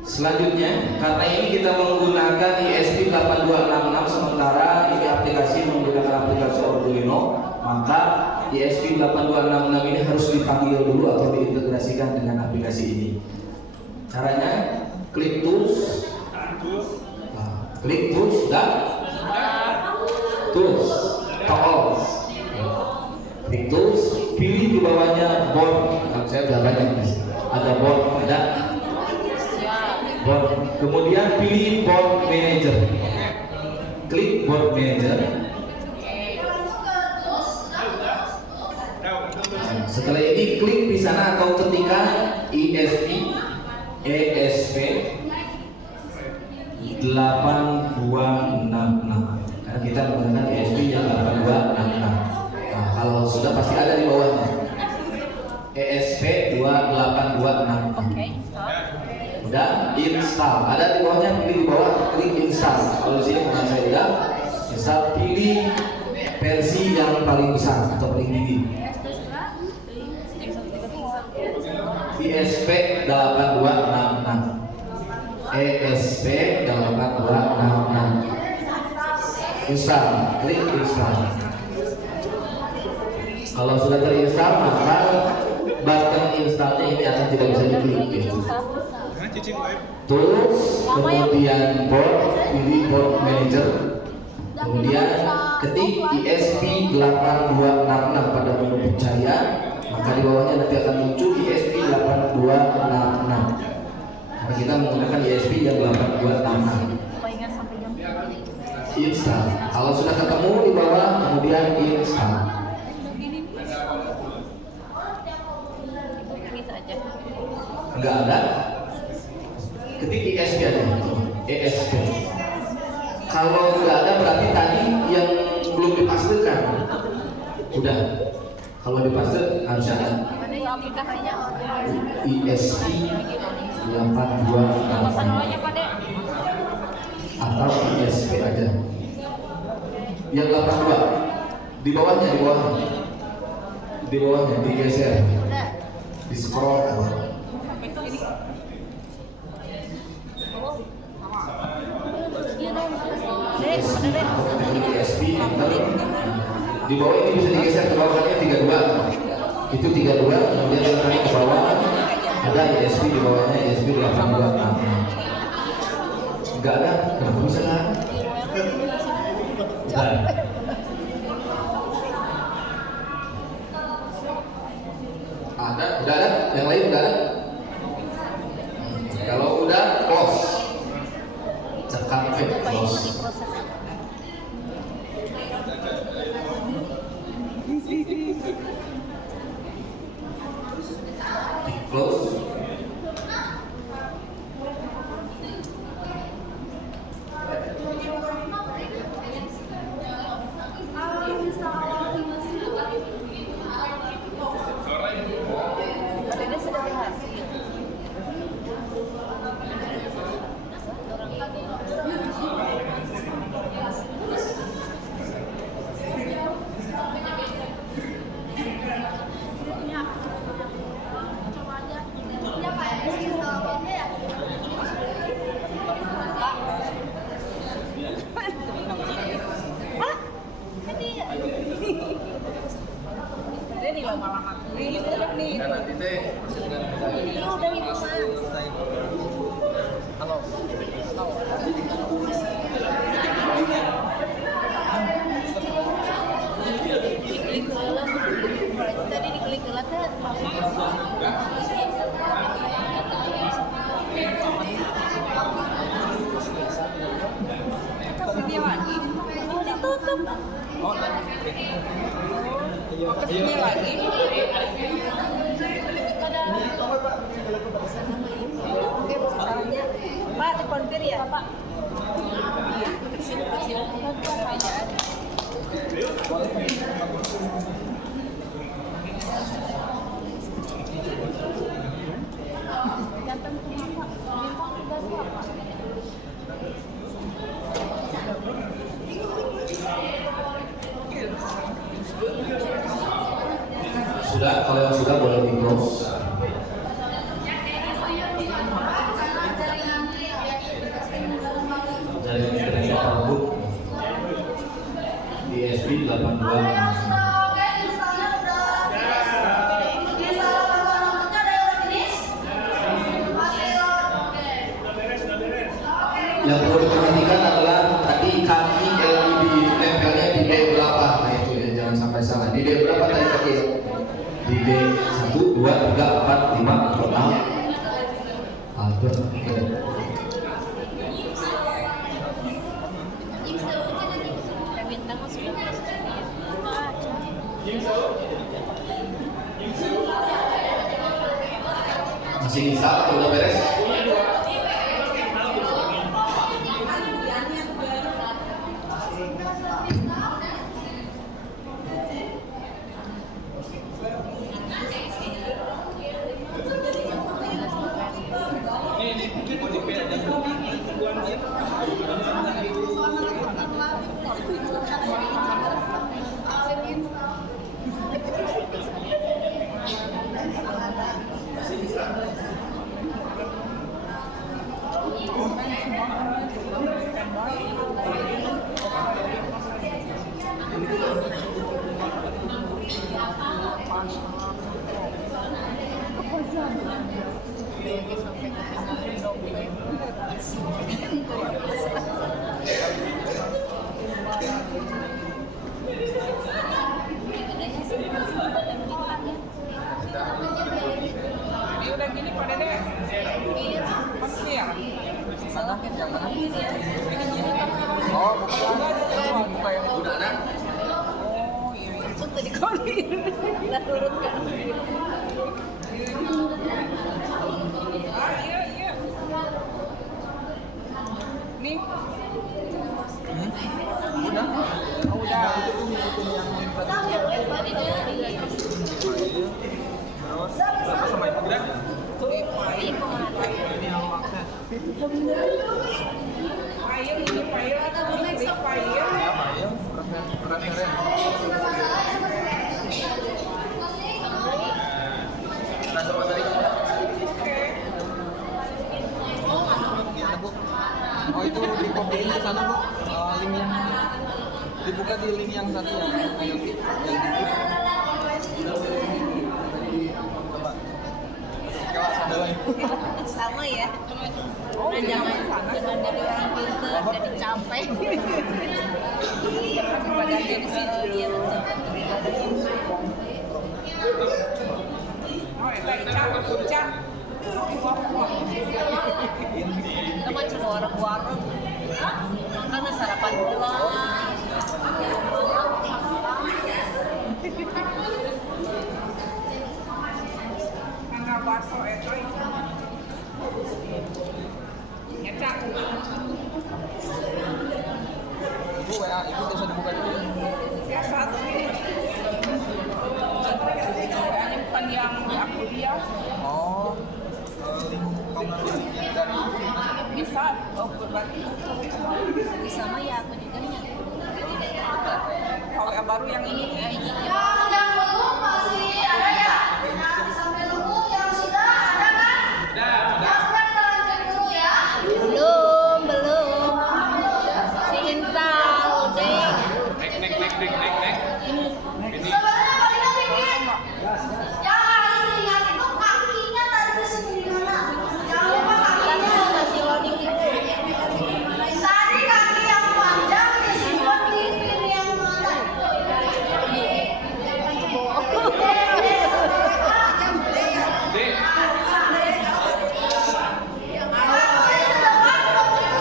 Selanjutnya, karena ini kita menggunakan ESP8266 sementara ini aplikasi menggunakan aplikasi Arduino, maka ESP8266 ini harus dipanggil dulu atau diintegrasikan dengan aplikasi ini. Caranya, klik tools, klik tools dan tools, tools. Klik tools, pilih di bawahnya board. Kalau saya udah banyak nih. Ada board, ada board. Kemudian pilih board manager. Klik board manager. Setelah ini klik di sana atau ketikkan ESP 8266 karena kita menggunakan ESP yang 8266. Nah, kalau sudah pasti ada di bawahnya ESP 8266. Oke. Udah install, ada di bawahnya, pilih di bawah, klik install. Kalau di sini karena saya udah install, pilih versi yang paling besar atau paling tinggi. ESP 8266. ESP 8266. install, klik install. Kalau sudah terinstall maka button installnya ini akan tidak bisa diklik gitu. Tools, kemudian board, pilih board manager, kemudian ketik ESP8266 pada menu pencarian, maka di bawahnya nanti akan muncul ESP8266. Karena kita menggunakan ESP yang 8266. Install. Kalau sudah ketemu di bawah, kemudian install. Enggak ada. Ketik ESP aja. ESP. Kalau enggak ada berarti tadi yang belum dipastikan. Udah. Kalau dipastikan harus ada. ESP 8266 atau ESP aja. Yang 82 di bawahnya, digeser, di scroll ke bawah. ESP di bawah ini bisa digeser ke bawahnya 32. Itu 32, kemudian naik ke bawah ada ESP di bawahnya ESP 8266. Enggak ada, kenapa bisa nggak? Ada, udah ada, yang lain udah ada. Kalau udah close, tekan close. Close. Kesini lagi. Pak, dikonfir ya? Pak. Sudah, kalau yang sudah boleh di close. Dari ternyata terbuk di ESP 82. Yang perlu diperhatikan adalah tadi kaki LED itu nempelnya di D berapa? Nah itu ya, jangan sampai salah. Di D berapa tadi kaki? Di D 1, 2, 3, 4, 5, atau 6. Alter. Masih bisa? Udah beres? Nih, Udah. oh, udah. Itu tuh ngikutin yang terus apa sama itu kan? Ini yang akses. Payung ini payung atau beli payung? Ya, Mayang, keren. Nah, coba tadi oh itu dikopiin ke sana Bu, link yang dibuka di link yang tadi yang coba ada lagi. Sama ya. Oh, Udah jangan sana. jangan jadi orang pintar, jadi capek. Badannya di sini. Iya. Oh, eta Ica. Kita mah cuma orang warung. Karena sarapan doang. Karena bakso eta. Eta. Bu, WA itu bisa dibuka dulu. Ya satu ini. Ini bukan yang aku dia. Oh, link yang dari Bisa. Oh, berbagi. Bisa mah ya aku juga nya. Kalau yang baru yang ini. Yang belum masih ada ya? Yang sampai nunggu yang sudah ada kan? Yang sudah kita lanjut dulu ya. Belum. Si Intan, udah. Sebenarnya paling dikit. Yang harus diingat itu kakinya tadi disembunyi di mana? Jangan lupa kakinya. Masih loading dulu. Tadi kaki yang panjang disimpan di pin yang mana?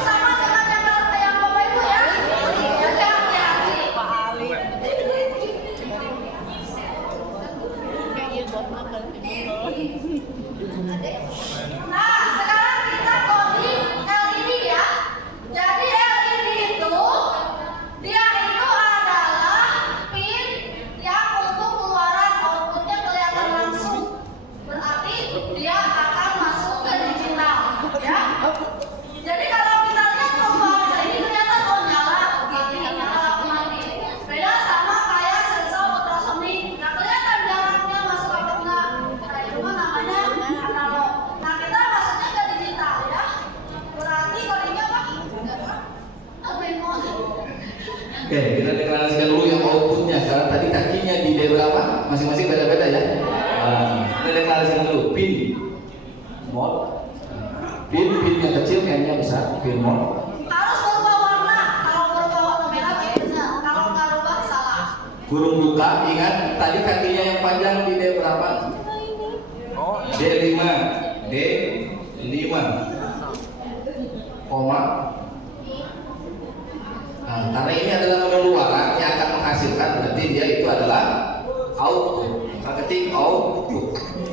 Sama dengan yang Bapak Ibu ya. Hati-hati. Pak Ali. Kayaknya buat makan video. Nah, sekarang kita coding LED ya. Jadi LED itu dia itu adalah pin yang untuk keluaran outputnya kelihatan langsung. Berarti dia akan masuk ke digital, ya. Jadi kalau kita lihat tombol ini kelihatan oh nyala, gini nyala mati. Beda sama kayak sensor ultrasonic, nggak kelihatan jaraknya masuk atau enggak. Nah, itu mah namanya analog. Nah, kita masuknya ke digital ya. Berarti kodenya apa? Remote. Oke, kita deklarasikan dulu yang outputnya. Karena tadi kakinya di beberapa masing-masing beda-beda ya. Kita deklarasikan dulu pin mode, pin yang kecil, M-nya besar, pin mode. Harus berubah warna. Kalau berubah warna merah benar. Kalau nggak berubah salah. Kurung buka, ingat tadi kakinya yang panjang di D berapa? oh D5, D5, koma. Nah, karena ini adalah menu luaran yang akan menghasilkan, berarti dia itu adalah output. Kita ketik output,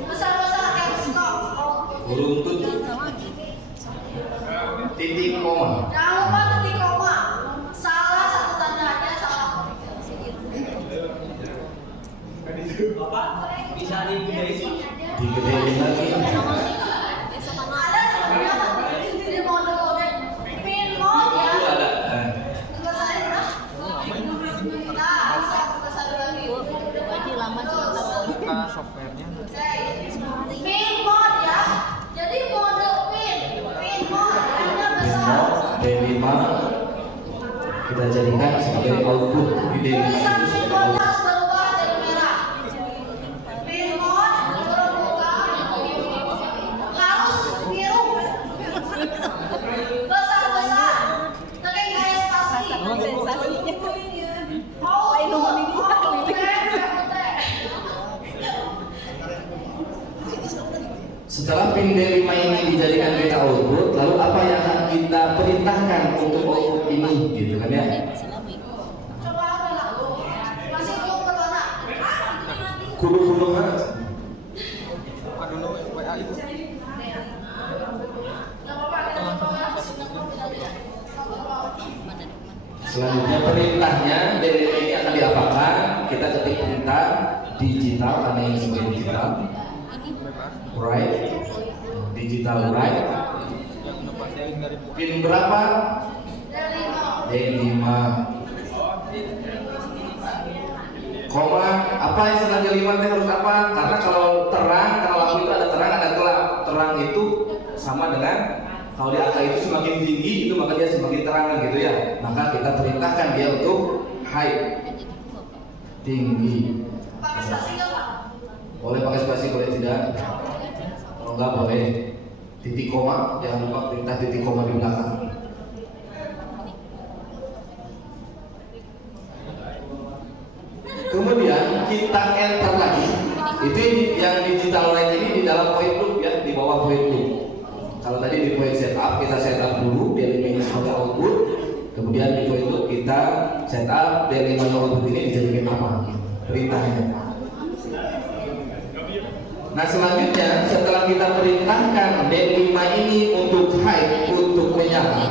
Besar-besar kayak stop. Oh. kurung tutup, titik koma. Jangan lupa titik koma. Salah satu tanda aja salah. Digedein lagi. Ada sebenarnya di mode pin mode ya. Itu ada. Tugasannya udah. Nah, satu lagi. Wajib lama sih. buka softwarenya. Pin mode ya. Jadi mode pin mode yang besar. D5 kita jadikan sebagai output di D5 Tulisan itu pin sebagai mode output. harus berubah jadi merah. Pin mode berubah harus biru. Besar-besar. Tapi kayak spasi. Sensasinya. Oh, Setelah pin D5 ini dijadikan data output, lalu apa yang akan kita perintahkan untuk output ini, gitu kan ya? coba apa lah? Masih belum berwarna. kudu Buka dulu WA itu. Selanjutnya perintahnya dari ini akan diapakan? Kita ketik perintah digital karena ini sebagai digital, right? Digital right. Pin berapa? D5. Koma apa istilah D5 teh harus apa? Karena kalau terang, kalau lampu itu ada terang ada gelap. Terang itu sama dengan kalau di angka itu semakin tinggi itu maka dia semakin terang gitu ya. Maka kita perintahkan dia untuk high, tinggi. Pakai spasi nggak Pak? Boleh pakai spasi, boleh tidak. Kalau nggak boleh titik koma, jangan lupa perintah titik koma di belakang. Kemudian kita enter lagi. Itu yang digital right ini di dalam void loop ya, di bawah void loop. Kalau tadi di void setup kita setup dulu D5 ini sebagai output. Kemudian di void loop kita setup D5 output ini dijadikan apa? Perintahnya. Nah selanjutnya setelah kita perintahkan D5 ini untuk high, untuk menyala,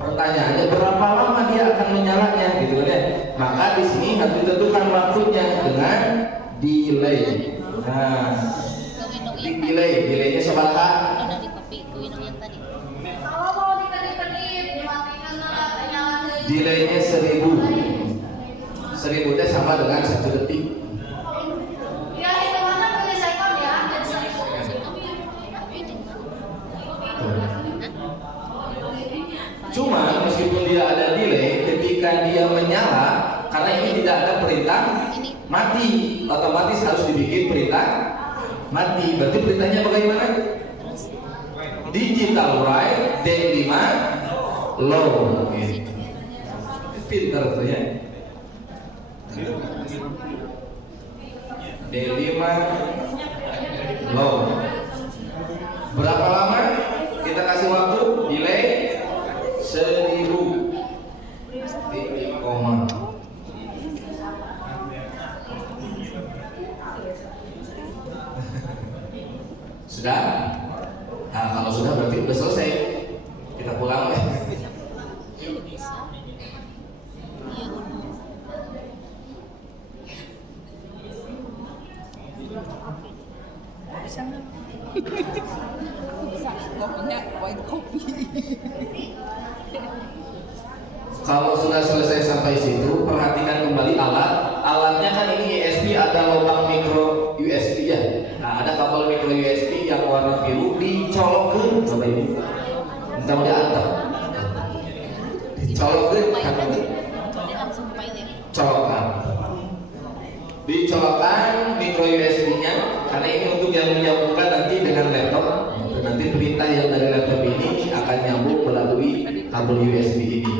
pertanyaannya berapa lama dia akan menyalanya gitu kan ya? Maka di sini harus ditentukan waktunya dengan delay. Nah, delaynya seberapa? Kalau mau dikedip-kedip, dimatikan nggak nyala deh. Delaynya 1000. 1000 itu sama dengan 1 detik. Ya hitungannya menyelesaikan ya, jadi 1000. Cuma meskipun dia ada delay, ketika dia menyala, karena ini tidak ada perintah mati, otomatis harus dibikin perintah mati. Berarti perintahnya bagaimana? Digital right D5 low. Pinter tuh ya. D5 low. Berapa lama? Kita kasih waktu delay 1000 titik koma. Sudah? Nah kalau sudah berarti udah selesai. Kita pulang ya. Bisa nggak? Bisa. Kopinya white kopi. Kalau sudah selesai sampai situ, perhatikan kembali alat. Alatnya kan ini USB ada lubang micro USB ya. Nah ada kabel micro USB yang warna biru dicolokkan coba ini. Entah mau diantar. Dicolokkan kan? Colokan. Dicolokkan micro USB-nya karena ini untuk yang menyambungkan nanti dengan laptop. Nanti perintah yang dari laptop ini akan nyambung melalui kabel USB ini.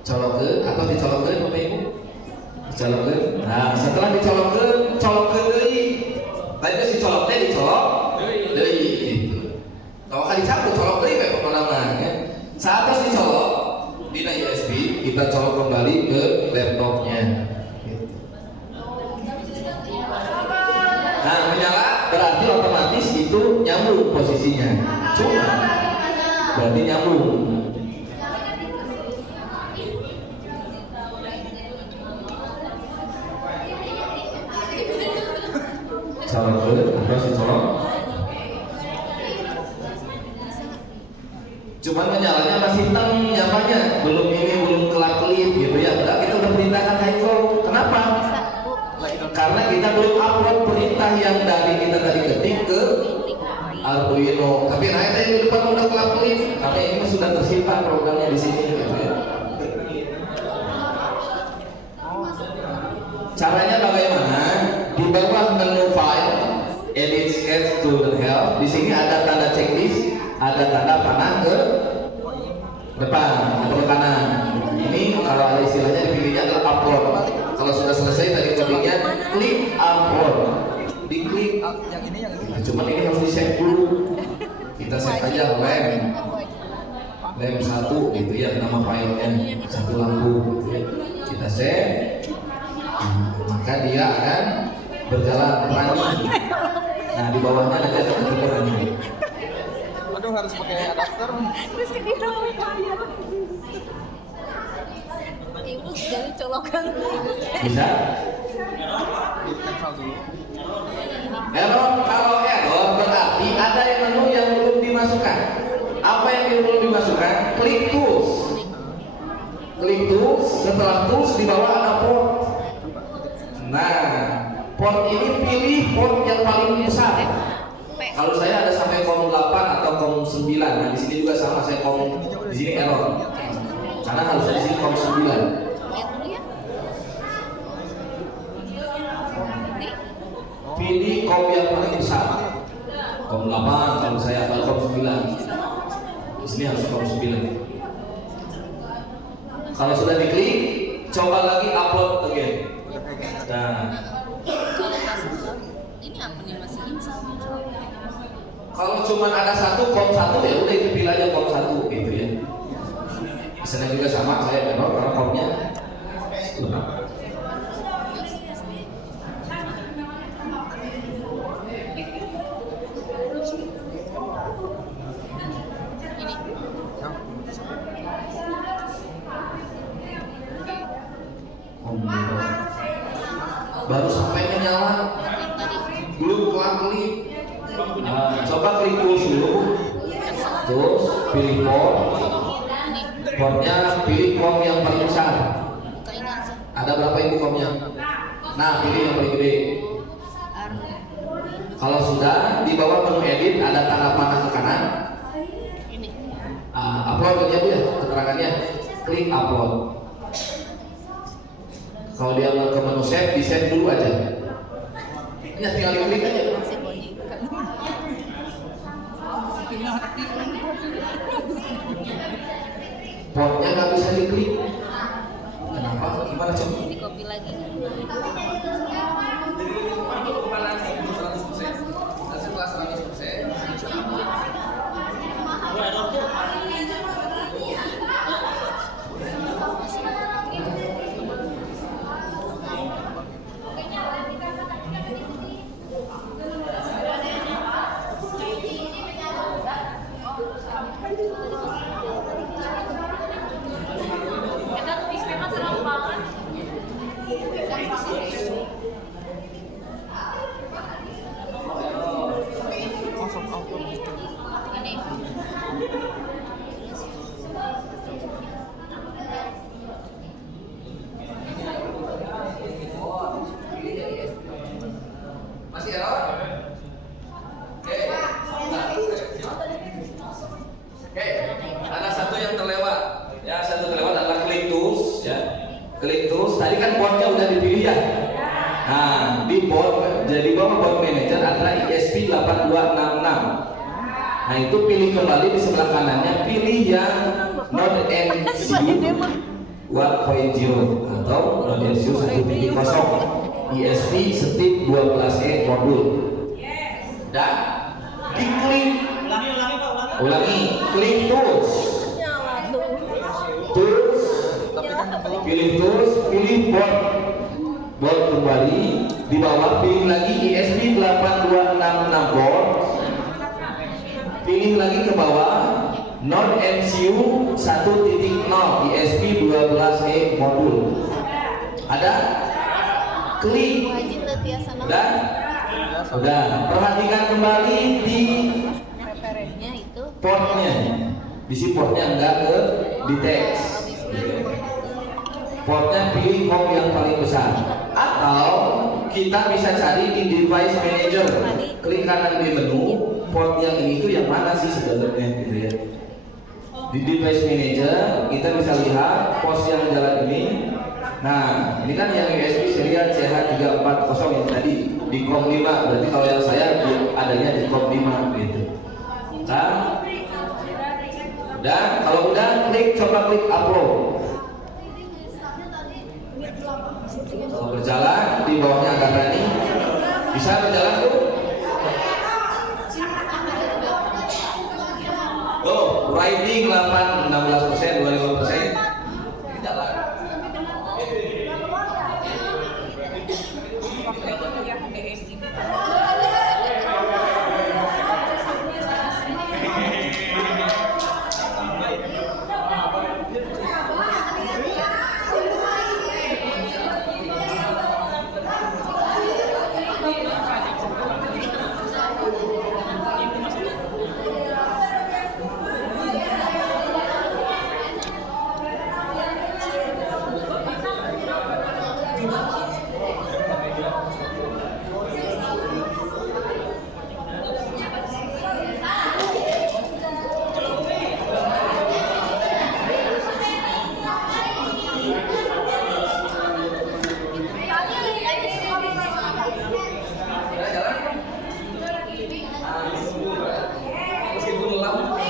Colokkan atau dicolokkan Bapak Ibu? Dicolokkan. Nah, setelah dicolokkan, colokkan deui. Tadi si coloknya dicolok deui gitu. Kalau kali cabut colok deui bae pengalaman ya. Saat terus dicolok di USB, kita colok kembali ke laptopnya. Gitu. Nah, menyala berarti otomatis itu nyambung posisinya. Cuma berarti nyambung. Colok terus dicolok. Cuman menyalanya masih teng nyapanya, belum kelap-kelip gitu ya. Udah kita udah perintahkan high-low. Kenapa? Karena kita belum upload perintah yang dari kita tadi ketik ke Arduino. Tapi nah tadi di depan udah kelap-kelip. Karena ini sudah tersimpan programnya di sini gitu ya. Caranya bagaimana? Di bawah menu file, edit sketch tool dan help. Di sini ada tanda checklist, ada tanda panah ke depan atau ke kanan. Ini kalau ada istilahnya dipilihnya adalah upload. Kalau sudah selesai tadi ketiknya klik upload, diklik. Yang ini Cuman ini harus di save dulu. Kita save aja lem. lem 1 gitu ya, nama filenya satu lampu gitu ya. Kita save, maka dia akan berjalan running. Nah di bawahnya nanti ada ketik running. Aduh, harus pakai adapter. Terus ke dia bayar. Ibu jadi colokan. Bisa? Di cancel dulu. Error, kalau error berarti ada yang menu yang belum dimasukkan. Apa yang belum dimasukkan? Klik tools. Klik tools, setelah tools di bawah ada port. Nah, port ini pilih port yang paling besar. Kalau saya ada sampai COM 8 atau COM 9. Nah, di sini juga sama, saya COM di sini error. Karena harusnya di sini COM 9. Pilih COM yang paling besar. COM 8 kalau saya, atau COM 9. Di sini harus COM 9. Kalau sudah diklik, coba lagi upload again. Nah, Ini apa nih, masih install? kalau cuma ada satu COM 1 ya udah itu pilih aja COM 1 gitu ya. Misalnya juga sama, saya error karena COM-nya kurang. Baru sampai menyala, belum klik. Nah, coba klik tools dulu, terus pilih port, portnya pilih COM yang paling besar. Ada berapa ibu COM-nya? Nah, pilih yang paling gede. Kalau sudah, di bawah menu edit ada tanda panah ke kanan. Upload aja Bu ya, keterangannya. Klik upload. Kalau dia ke menu save, di save dulu aja. Ini tinggal diklik aja. Portnya nggak bisa diklik. Kenapa? Gimana coba? Di copy lagi. Setelah 100%, Kita tulis memang terlalu banget. langsung auto. Ini. Masih error? Oke. Oke, ada satu yang terlewat. Ya, satu terlewat adalah klik tools ya. Klik tools, tadi kan portnya udah dipilih ya. Nah, di port, jadi bawah port manager adalah ESP 8266. Nah, itu pilih kembali di sebelah kanannya, pilih yang Node MCU 1.0 atau Node MCU 1.0 ESP setip 12E modul. Dan diklik, ulangi, klik tools, tools, pilih tools, pilih port, port kembali, di bawah pilih lagi ESP 8266 port, pilih lagi ke bawah Node MCU 1.0 ESP 12E modul. Ada? Klik. Dan udah, perhatikan kembali di Referennya itu. portnya. Di sini portnya enggak ke di teks. Portnya pilih COM yang paling besar. Atau kita bisa cari di device manager. Klik kanan di menu, port yang ini tuh yang mana sih sebenarnya gitu ya. Di device manager kita bisa lihat pos yang jalan ini. Nah, ini kan yang USB serial CH340 yang tadi di COM 5. Berarti kalau yang saya adanya di COM 5 gitu. Nah, dan kalau udah coba klik upload. Kalau berjalan di bawahnya agak berani. Bisa berjalan tuh? Tuh, writing 8 16%, 25%. Jalan. Pakai kuliah DM ini. Meskipun lama.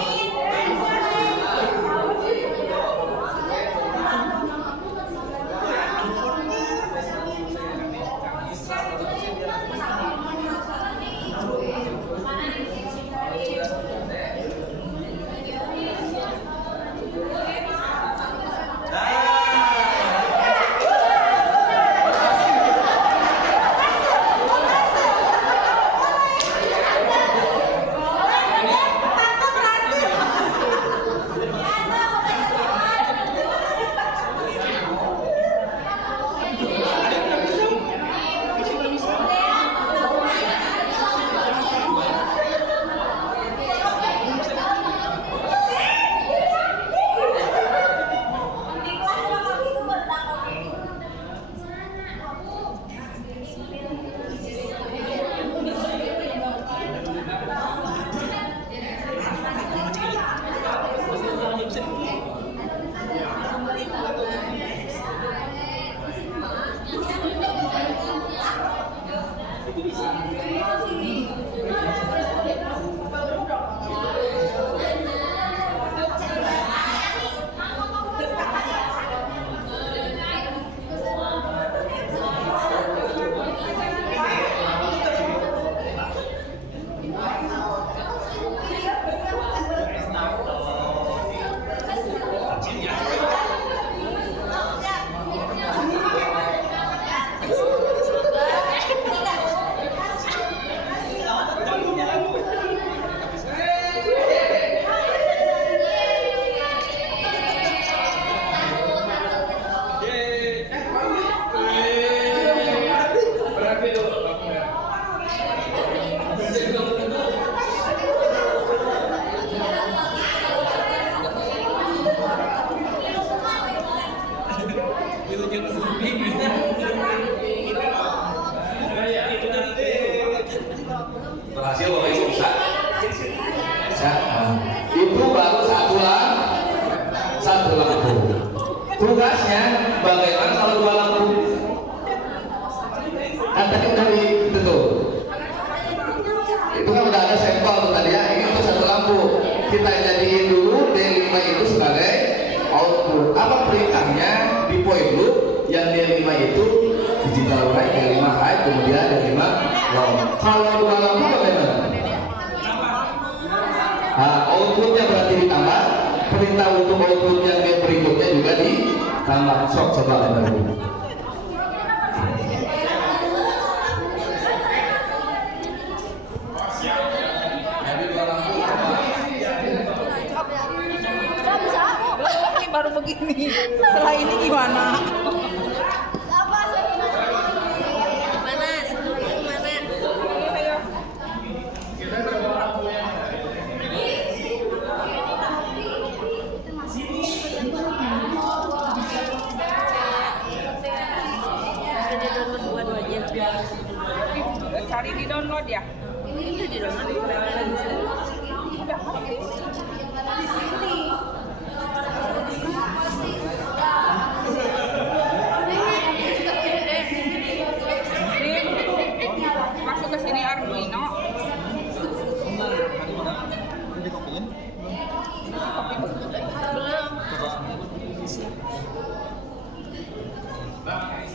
Berhasil Bapak Ibu bisa? Bisa. Itu baru satu lampu. Tugasnya bagaimana kalau 2 lampu? Kan tadi udah ditentu. Itu kan udah ada sampel tuh tadi ya. Ini untuk 1 lampu. Kita jadiin dulu D5 itu sebagai output. Apa perintahnya di point loop? Yang D5 itu digital write, D5 high, kemudian D5 low. Kalau 2 lampu bagaimana? Outputnya berarti ditambah. Perintah untuk output yang berikutnya juga ditambah. Sok coba lebar dulu. Jadi 2 lampu Ini baru begini. Setelah ini gimana? Cari di download ya? Ini di download di Udah habis. Di sini. Masuk ke sini Arduino. Nah.